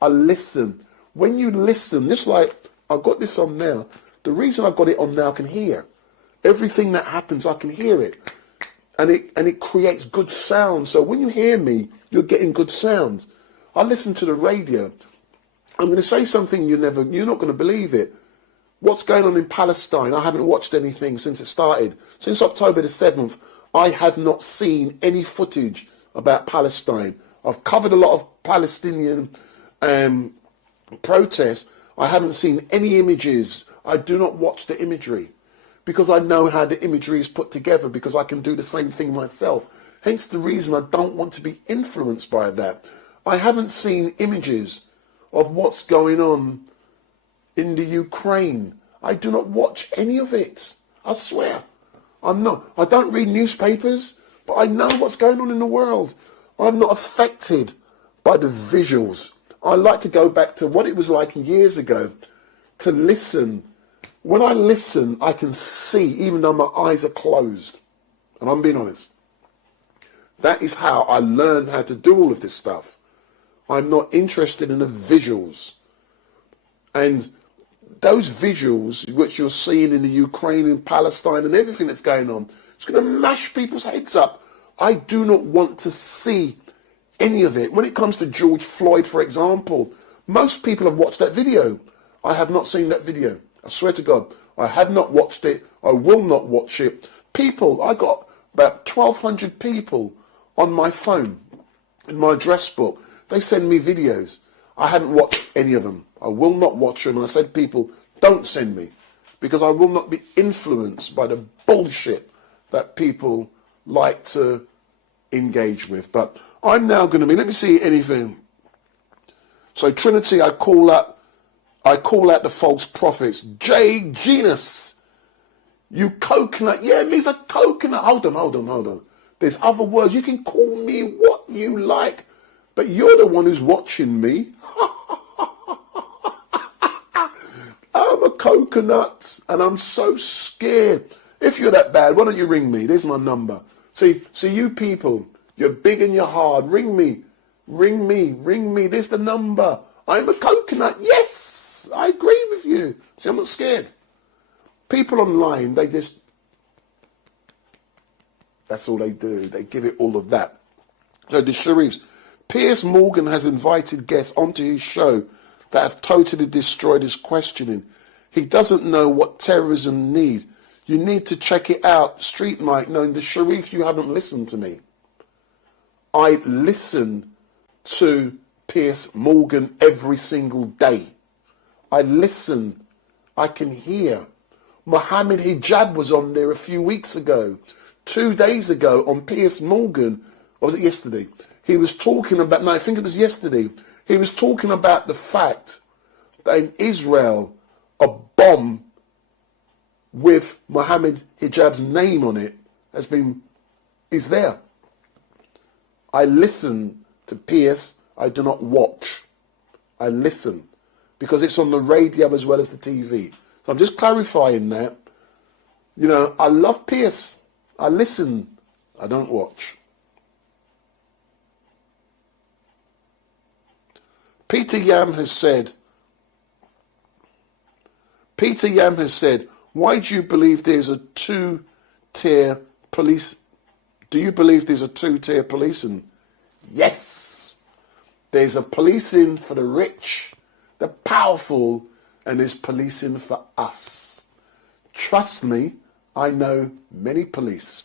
I listen. When you listen, just like I've got this on now, the reason I've got it on now, I can hear. Everything that happens, I can hear it. And it creates good sound. So when you hear me, you're getting good sounds. I listen to the radio. I'm going to say something you're not going to believe it. What's going on in Palestine? I haven't watched anything since it started. Since October the 7th, I have not seen any footage about Palestine. I've covered a lot of Palestinian protests. I haven't seen any images. I do not watch the imagery because I know how the imagery is put together, because I can do the same thing myself. Hence the reason I don't want to be influenced by that. I haven't seen images of what's going on in the Ukraine. I do not watch any of it. I swear. I don't read newspapers, but I know what's going on in the world. I'm not affected by the visuals. I like to go back to what it was like years ago to listen. When I listen, I can see, even though my eyes are closed. And I'm being honest. That is how I learned how to do all of this stuff. I'm not interested in the visuals. And those visuals, which you're seeing in the Ukraine and Palestine and everything that's going on, it's going to mash people's heads up. I do not want to see any of it. When it comes to George Floyd, for example, most people have watched that video. I have not seen that video. I swear to God, I have not watched it. I will not watch it. People, I got about 1,200 people on my phone, in my address book. They send me videos. I haven't watched any of them. I will not watch them. And I said, people, don't send me, because I will not be influenced by the bullshit that people like to engage with. But I'm now going to be, let me see anything. So Trinity, I call out the false prophets. J Genus, you coconut. Yeah, me's a coconut. Hold on. There's other words. You can call me what you like, but you're the one who's watching me. I'm a coconut, and I'm so scared. If you're that bad, why don't you ring me? There's my number. See you people, you're big and you're hard. Ring me. There's the number. I'm a coconut. Yes, I agree with you. See, I'm not scared. People online, that's all they do. They give it all of that. So the Sharifs, Piers Morgan has invited guests onto his show that have totally destroyed his questioning. He doesn't know what terrorism needs. You need to check it out. StreetMic, no, the Sharifs, you haven't listened to me. I listen to Piers Morgan every single day. I listen. I can hear. Mohammed Hijab was on there a few weeks ago. 2 days ago on Piers Morgan, or was it yesterday? He was talking about, no, I think it was yesterday. He was talking about the fact that in Israel, a bomb with Mohammed Hijab's name on it is there. I listen to Piers. I do not watch. I listen because it's on the radio as well as the TV. So I'm just clarifying that. You know, I love Piers. I listen. I don't watch. Peter Yam has said, why do you believe there's a two-tier police? Do you believe there's a two-tier policing? Yes. There's a policing for the rich, the powerful, and there's policing for us. Trust me, I know many police.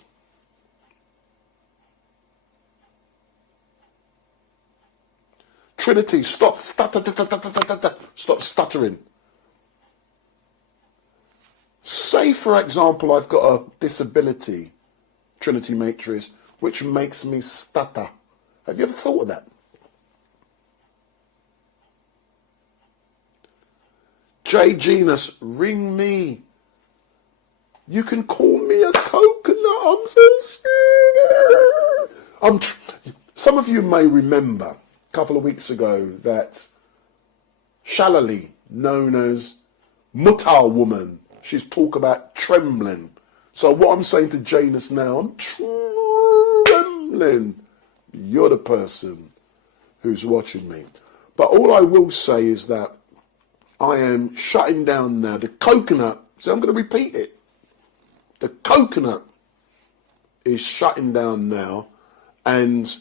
Trinity, stop stuttering. Say, for example, I've got a disability, Trinity Matrix, which makes me stutter. Have you ever thought of that? J Genus, ring me. You can call me a coconut. I'm so scared. Some of you may remember a couple of weeks ago that Shalali, known as Mutar Woman, she's talk about trembling. So what I'm saying to Janus now, I'm trembling. You're the person who's watching me. But all I will say is that I am shutting down now. The coconut, so I'm going to repeat it. The coconut is shutting down now, and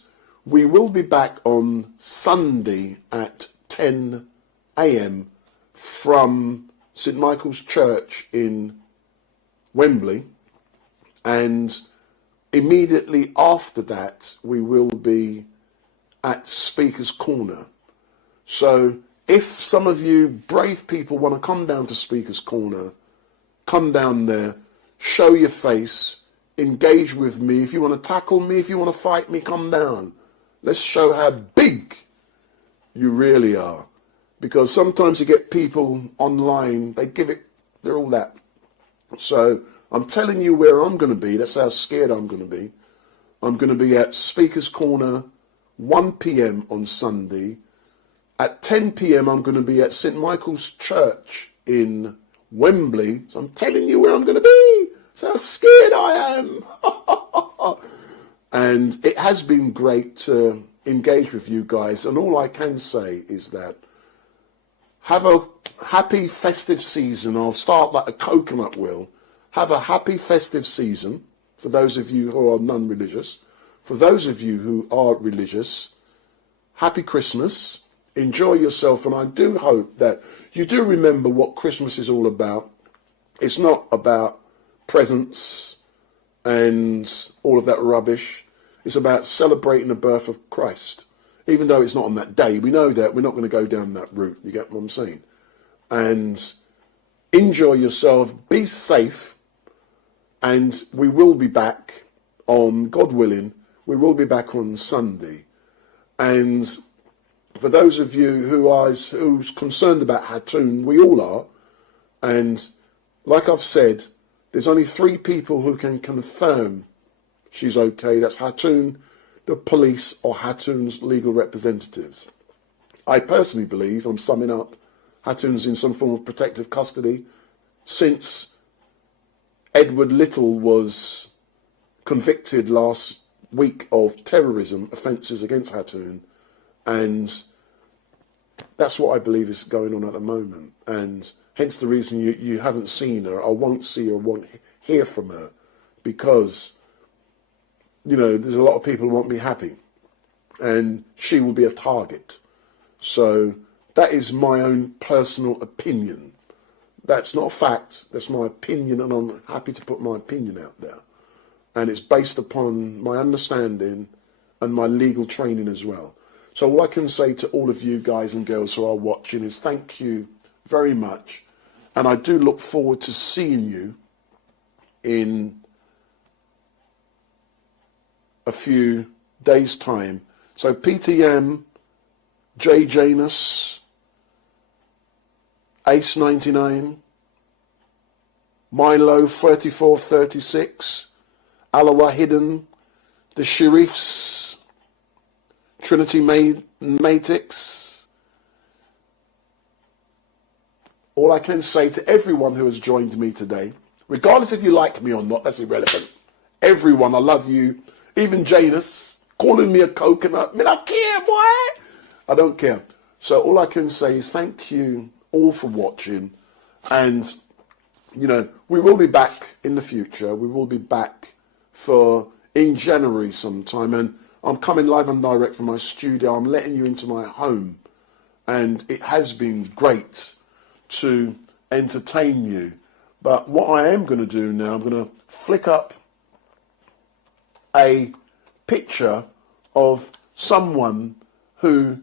we will be back on Sunday at 10 a.m. from St Michael's Church in Wembley, and immediately after that we will be at Speaker's Corner. So if some of you brave people want to come down to Speaker's Corner, come down there, show your face, engage with me. If you want to tackle me, if you want to fight me, come down. Let's show how big you really are. Because sometimes you get people online, they're all that. So I'm telling you where I'm going to be. That's how scared I'm going to be. I'm going to be at Speaker's Corner, 1 p.m. on Sunday. At 10 p.m. I'm going to be at St Michael's Church in Wembley. So I'm telling you where I'm going to be. That's how scared I am. And it has been great to engage with you guys. And all I can say is that have a happy festive season. I'll start like a coconut will. Have a happy festive season for those of you who are non-religious. For those of you who are religious, happy Christmas. Enjoy yourself, and I do hope that you do remember what Christmas is all about. It's not about presents and all of that rubbish. It's about celebrating the birth of Christ. Even though it's not on that day, we know that we're not going to go down that route. You get what I'm saying? And enjoy yourself, be safe, and we will be back on, God willing, we will be back on Sunday. And for those of you who's concerned about Hatun, we all are. And like I've said, there's only 3 people who can confirm she's okay. That's Hatun, the police, or Hatun's legal representatives. I personally believe, I'm summing up, Hatun's in some form of protective custody since Edward Little was convicted last week of terrorism offences against Hatun. And that's what I believe is going on at the moment. And hence the reason you haven't seen her, or won't see her, won't hear from her. Because, you know, there's a lot of people who won't be happy. And she will be a target. So that is my own personal opinion. That's not a fact. That's my opinion, and I'm happy to put my opinion out there. And it's based upon my understanding and my legal training as well. So all I can say to all of you guys and girls who are watching is thank you very much. And I do look forward to seeing you in a few days' time. So PTM, J Janus, Ace 99, Milo 3436, Alawa Hidden, the Sheriffs, Trinity Matix. All I can say to everyone who has joined me today, regardless if you like me or not, that's irrelevant. Everyone, I love you. Even Janus, calling me a coconut. I don't care, boy. I don't care. So all I can say is thank you all for watching. And, you know, we will be back in the future. We will be back in January sometime. And I'm coming live and direct from my studio. I'm letting you into my home. And it has been great to entertain you. But what I am going to do now, I'm going to flick up a picture of someone who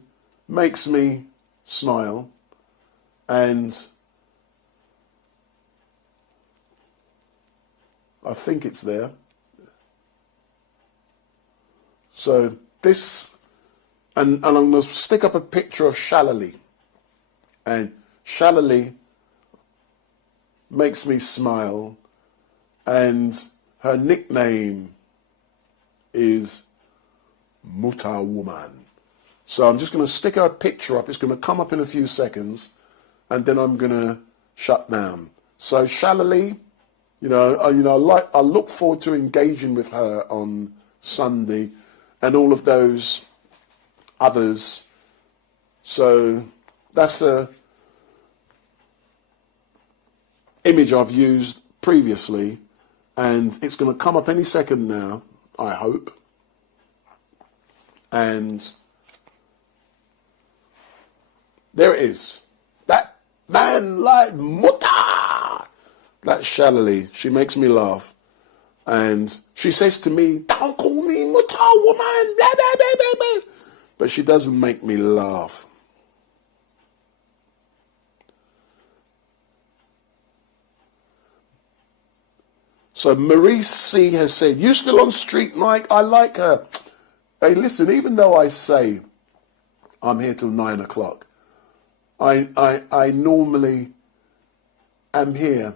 makes me smile, and I think it's there. So this, and I'm going to stick up a picture of Shalali, and Shalali makes me smile, and her nickname is Muta Woman. So I'm just going to stick her picture up. It's going to come up in a few seconds, and then I'm going to shut down. So Shalali, I look forward to engaging with her on Sunday, and all of those others. So that's a image I've used previously, and it's going to come up any second now, I hope. And there it is. That man like Muta. That's Shalali. She makes me laugh. And she says to me, don't call me Muta Woman, blah, blah, blah, blah, blah. But she doesn't make me laugh. So Maurice C. has said, you still on StreetMic? I like her. Hey, listen, even though I say I'm here till 9 o'clock, I normally am here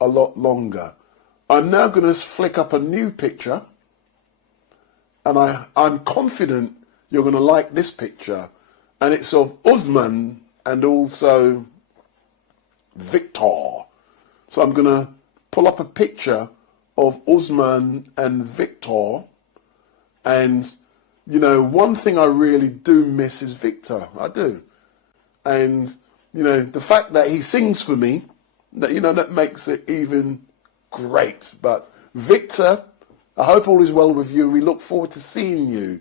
a lot longer. I'm now going to flick up a new picture, and I'm confident you're going to like this picture, and it's of Usman and also Victor. So I'm going to pull up a picture of Usman and Victor, and one thing I really do miss is Victor. I do. And the fact that he sings for me, that makes it even great. But Victor, I hope all is well with you. We look forward to seeing you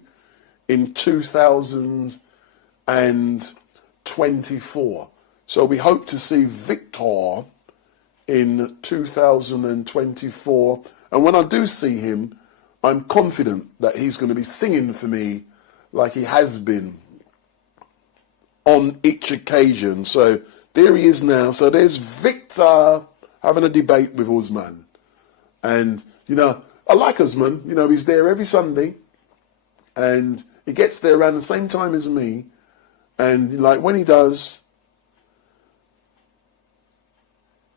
in 2024. So we hope to see Victor in 2024. And when I do see him, I'm confident that he's going to be singing for me like he has been on each occasion. So there he is now. So there's Victor having a debate with Usman. And, I like Usman. He's there every Sunday. And he gets there around the same time as me. And, when he does,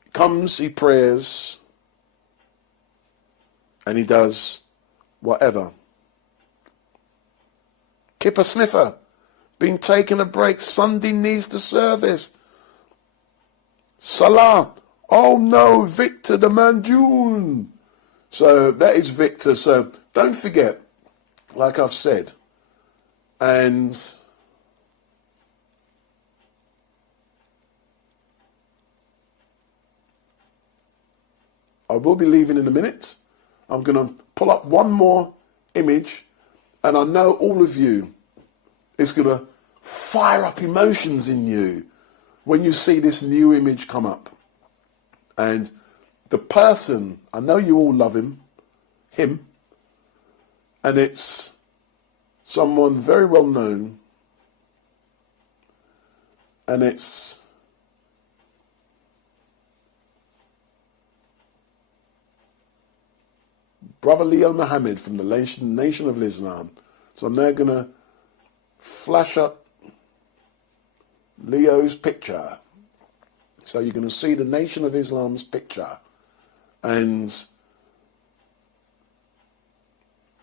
he comes, he prays, and he does whatever. Kipper Sniffer, been taking a break. Sunday needs the service. Salah, oh no, Victor the Manjun. So that is Victor. So don't forget, like I've said, and I will be leaving in a minute. I'm going to pull up one more image, and I know all of you, it's going to fire up emotions in you when you see this new image come up. And the person, I know you all love him, and it's someone very well known, and it's Brother Leo Muhammad from the Nation of Islam. So I'm now going to flash up Leo's picture. So you're going to see the Nation of Islam's picture. And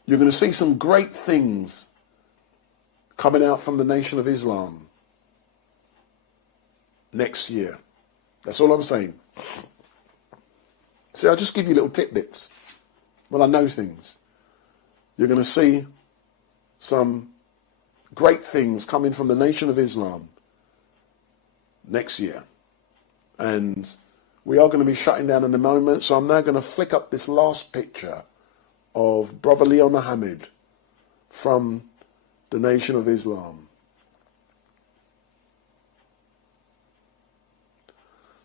you're going to see some great things coming out from the Nation of Islam next year. That's all I'm saying. See, I'll just give you little tidbits. When I know things, you're going to see some great things coming from the Nation of Islam next year. And we are going to be shutting down in a moment, so I'm now going to flick up this last picture of Brother Leo Muhammad from the Nation of Islam.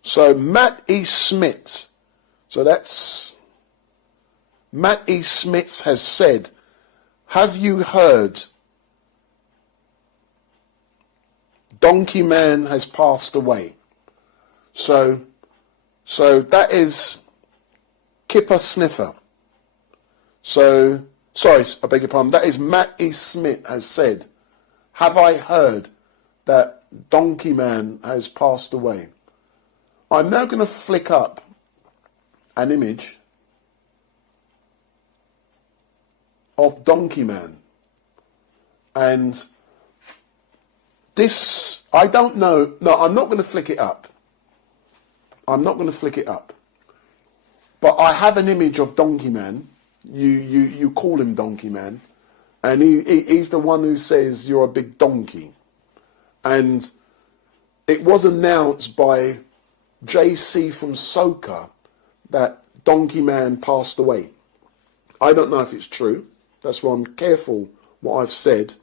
So Matt E. Smith, so that's Matt E. Smith has said, have you heard Donkey Man has passed away. So that is Kipper Sniffer. So, sorry, I beg your pardon. That is Matt E. Smith has said, have I heard that Donkey Man has passed away? I'm now going to flick up an image of Donkey Man. And this, I don't know. No, I'm not going to flick it up. I'm not going to flick it up. But I have an image of Donkey Man. You call him Donkey Man. And he's the one who says you're a big donkey. And it was announced by JC from Soca that Donkey Man passed away. I don't know if it's true. That's why I'm careful what I've said.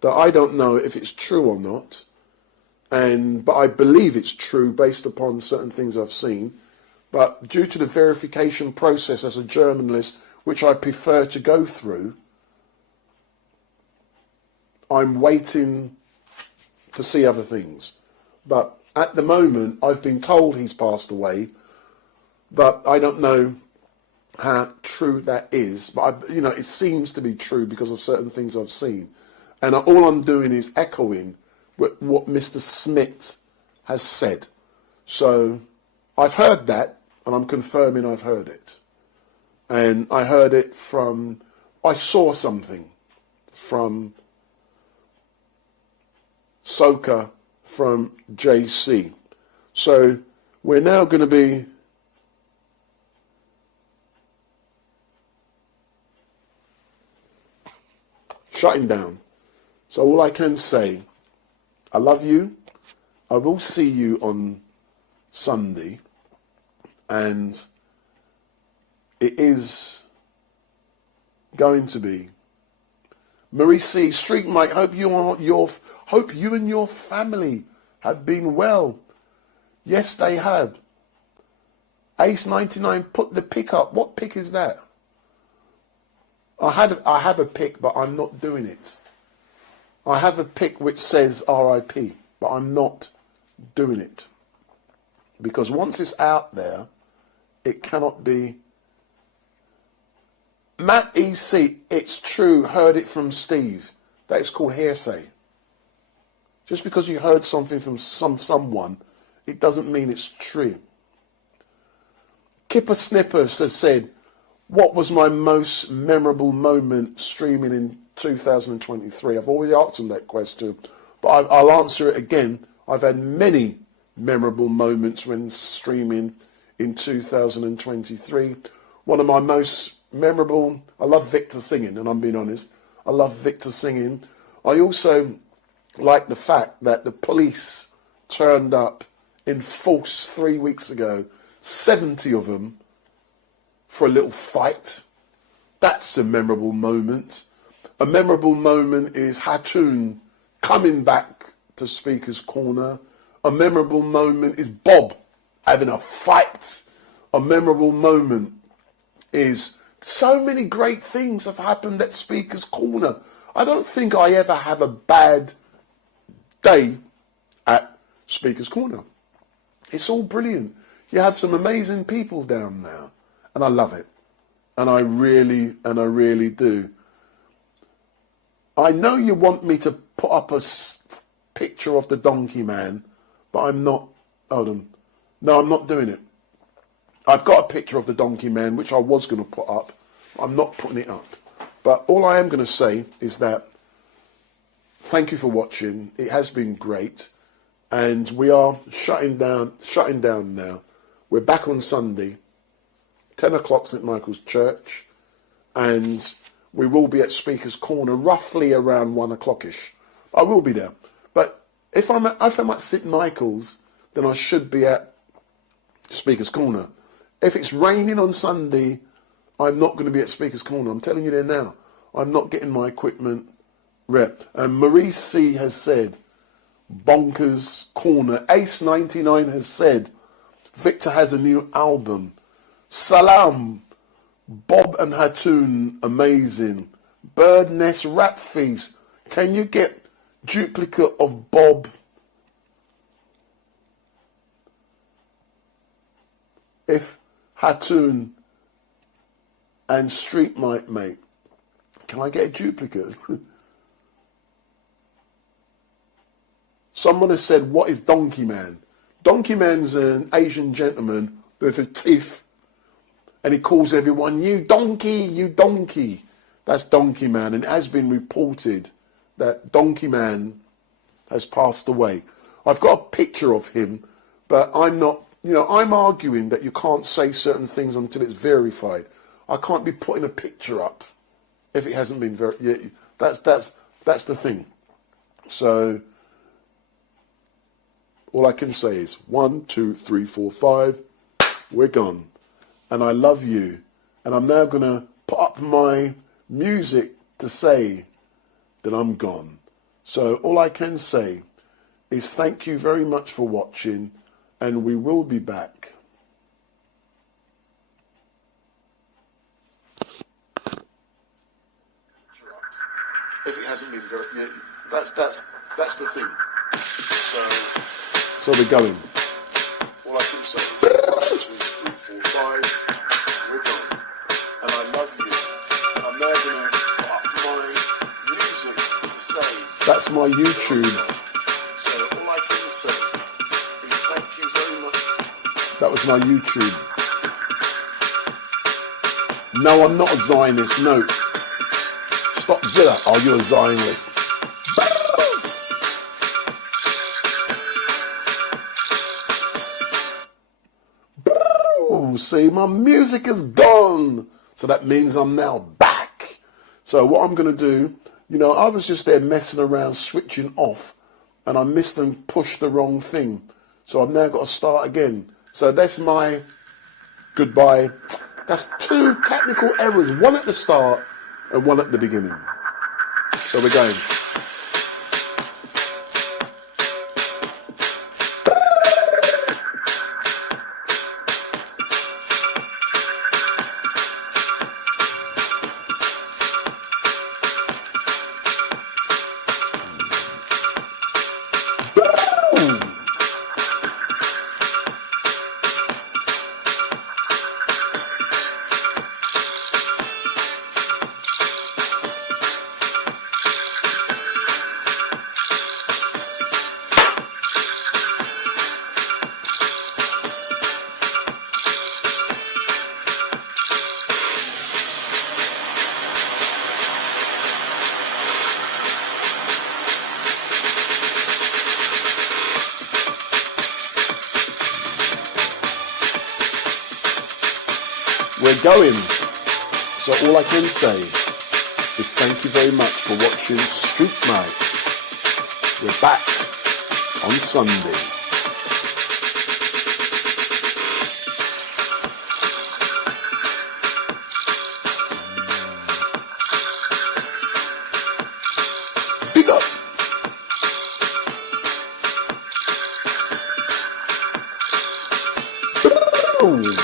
That I don't know if it's true or not. But I believe it's true based upon certain things I've seen. But due to the verification process as a journalist, which I prefer to go through, I'm waiting to see other things. But at the moment, I've been told he's passed away, but I don't know how true that is. But it seems to be true because of certain things I've seen. And all I'm doing is echoing what Mr. Smith has said. So I've heard that, and I'm confirming I've heard it. And I heard it I saw something from Soca from JC. So we're now going to be shutting down. So all I can say, I love you. I will see you on Sunday. And it is going to be Marie C. StreetMic, hope you and your family have been well. Yes, they have. Ace 99, put the pick up. What pick is that? I have a pick, but I'm not doing it. I have a pick which says RIP, but I'm not doing it. Because once it's out there, it cannot be. Matt EC, it's true, heard it from Steve. That is called hearsay. Just because you heard something from someone, it doesn't mean it's true. Kipper Snippers has said, what was my most memorable moment streaming in 2023? I've already answered that question, but I'll answer it again. I've had many memorable moments when streaming in 2023. One of my most memorable, I love Victor singing, and I'm being honest, I love Victor singing. I also like the fact that the police turned up in force 3 weeks ago, 70 of them, for a little fight. That's a memorable moment. A memorable moment is Hatoun coming back to Speaker's Corner. A memorable moment is Bob having a fight. A memorable moment is so many great things have happened at Speaker's Corner. I don't think I ever have a bad day at Speaker's Corner. It's all brilliant. You have some amazing people down there, and I love it. And I really do. I know you want me to put up a picture of the Donkey Man, but I'm not. Hold on. No, I'm not doing it. I've got a picture of the Donkey Man, which I was going to put up. I'm not putting it up. But all I am going to say is that thank you for watching. It has been great. And we are shutting down now. We're back on Sunday, 10 o'clock St. Michael's Church. And we will be at Speaker's Corner roughly around 1 o'clock-ish. I will be there. But if I'm at St. Michael's, then I should be at Speaker's Corner. If it's raining on Sunday, I'm not going to be at Speaker's Corner. I'm telling you there now. I'm not getting my equipment rep. And Marie C has said, Bonkers Corner. Ace 99 has said, Victor has a new album. Salam. Bob and Hatoun, amazing. Bird Nest Rap Feast. Can you get duplicate of Bob if Hattoon and StreetMic, mate, can I get a duplicate? Someone has said, what is Donkey Man? Donkey Man's an Asian gentleman with a teeth, and he calls everyone, you donkey, you donkey. That's Donkey Man, and it has been reported that Donkey Man has passed away. I've got a picture of him, but I'm not, you know, I'm arguing that you can't say certain things until it's verified. I can't be putting a picture up if it hasn't been verified. Yeah, that's the thing. So all I can say is 1, 2, 3, 4, 5, we're gone. And I love you. And I'm now going to put up my music to say that I'm gone. So all I can say is thank you very much for watching, and we will be back. If it hasn't been very, yeah, that's the thing. So we're going. All I can say is 1, 2, 3, 4, 5. We're gone. And I love you. And I'm now going to put up my music to say. That's my YouTube. So all I can say is thank you very much. That was my YouTube. No, I'm not a Zionist. No. Stop Zilla. Oh, you're a Zionist. See, my music is gone. So that means I'm now back. So what I'm going to do, you know, I was just there messing around, switching off, and I missed and pushed the wrong thing. So I've now got to start again. So that's my goodbye. That's 2 technical errors, one at the start and one at the beginning. So we're going. We're going. So all I can say is thank you very much for watching StreetMic. We're back on Sunday. Big up. Boom.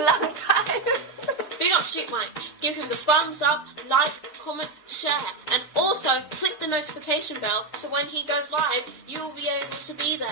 Long time. Big up StreetMic. Give him the thumbs up, like, comment, share, and also click the notification bell so when he goes live, you will be able to be there.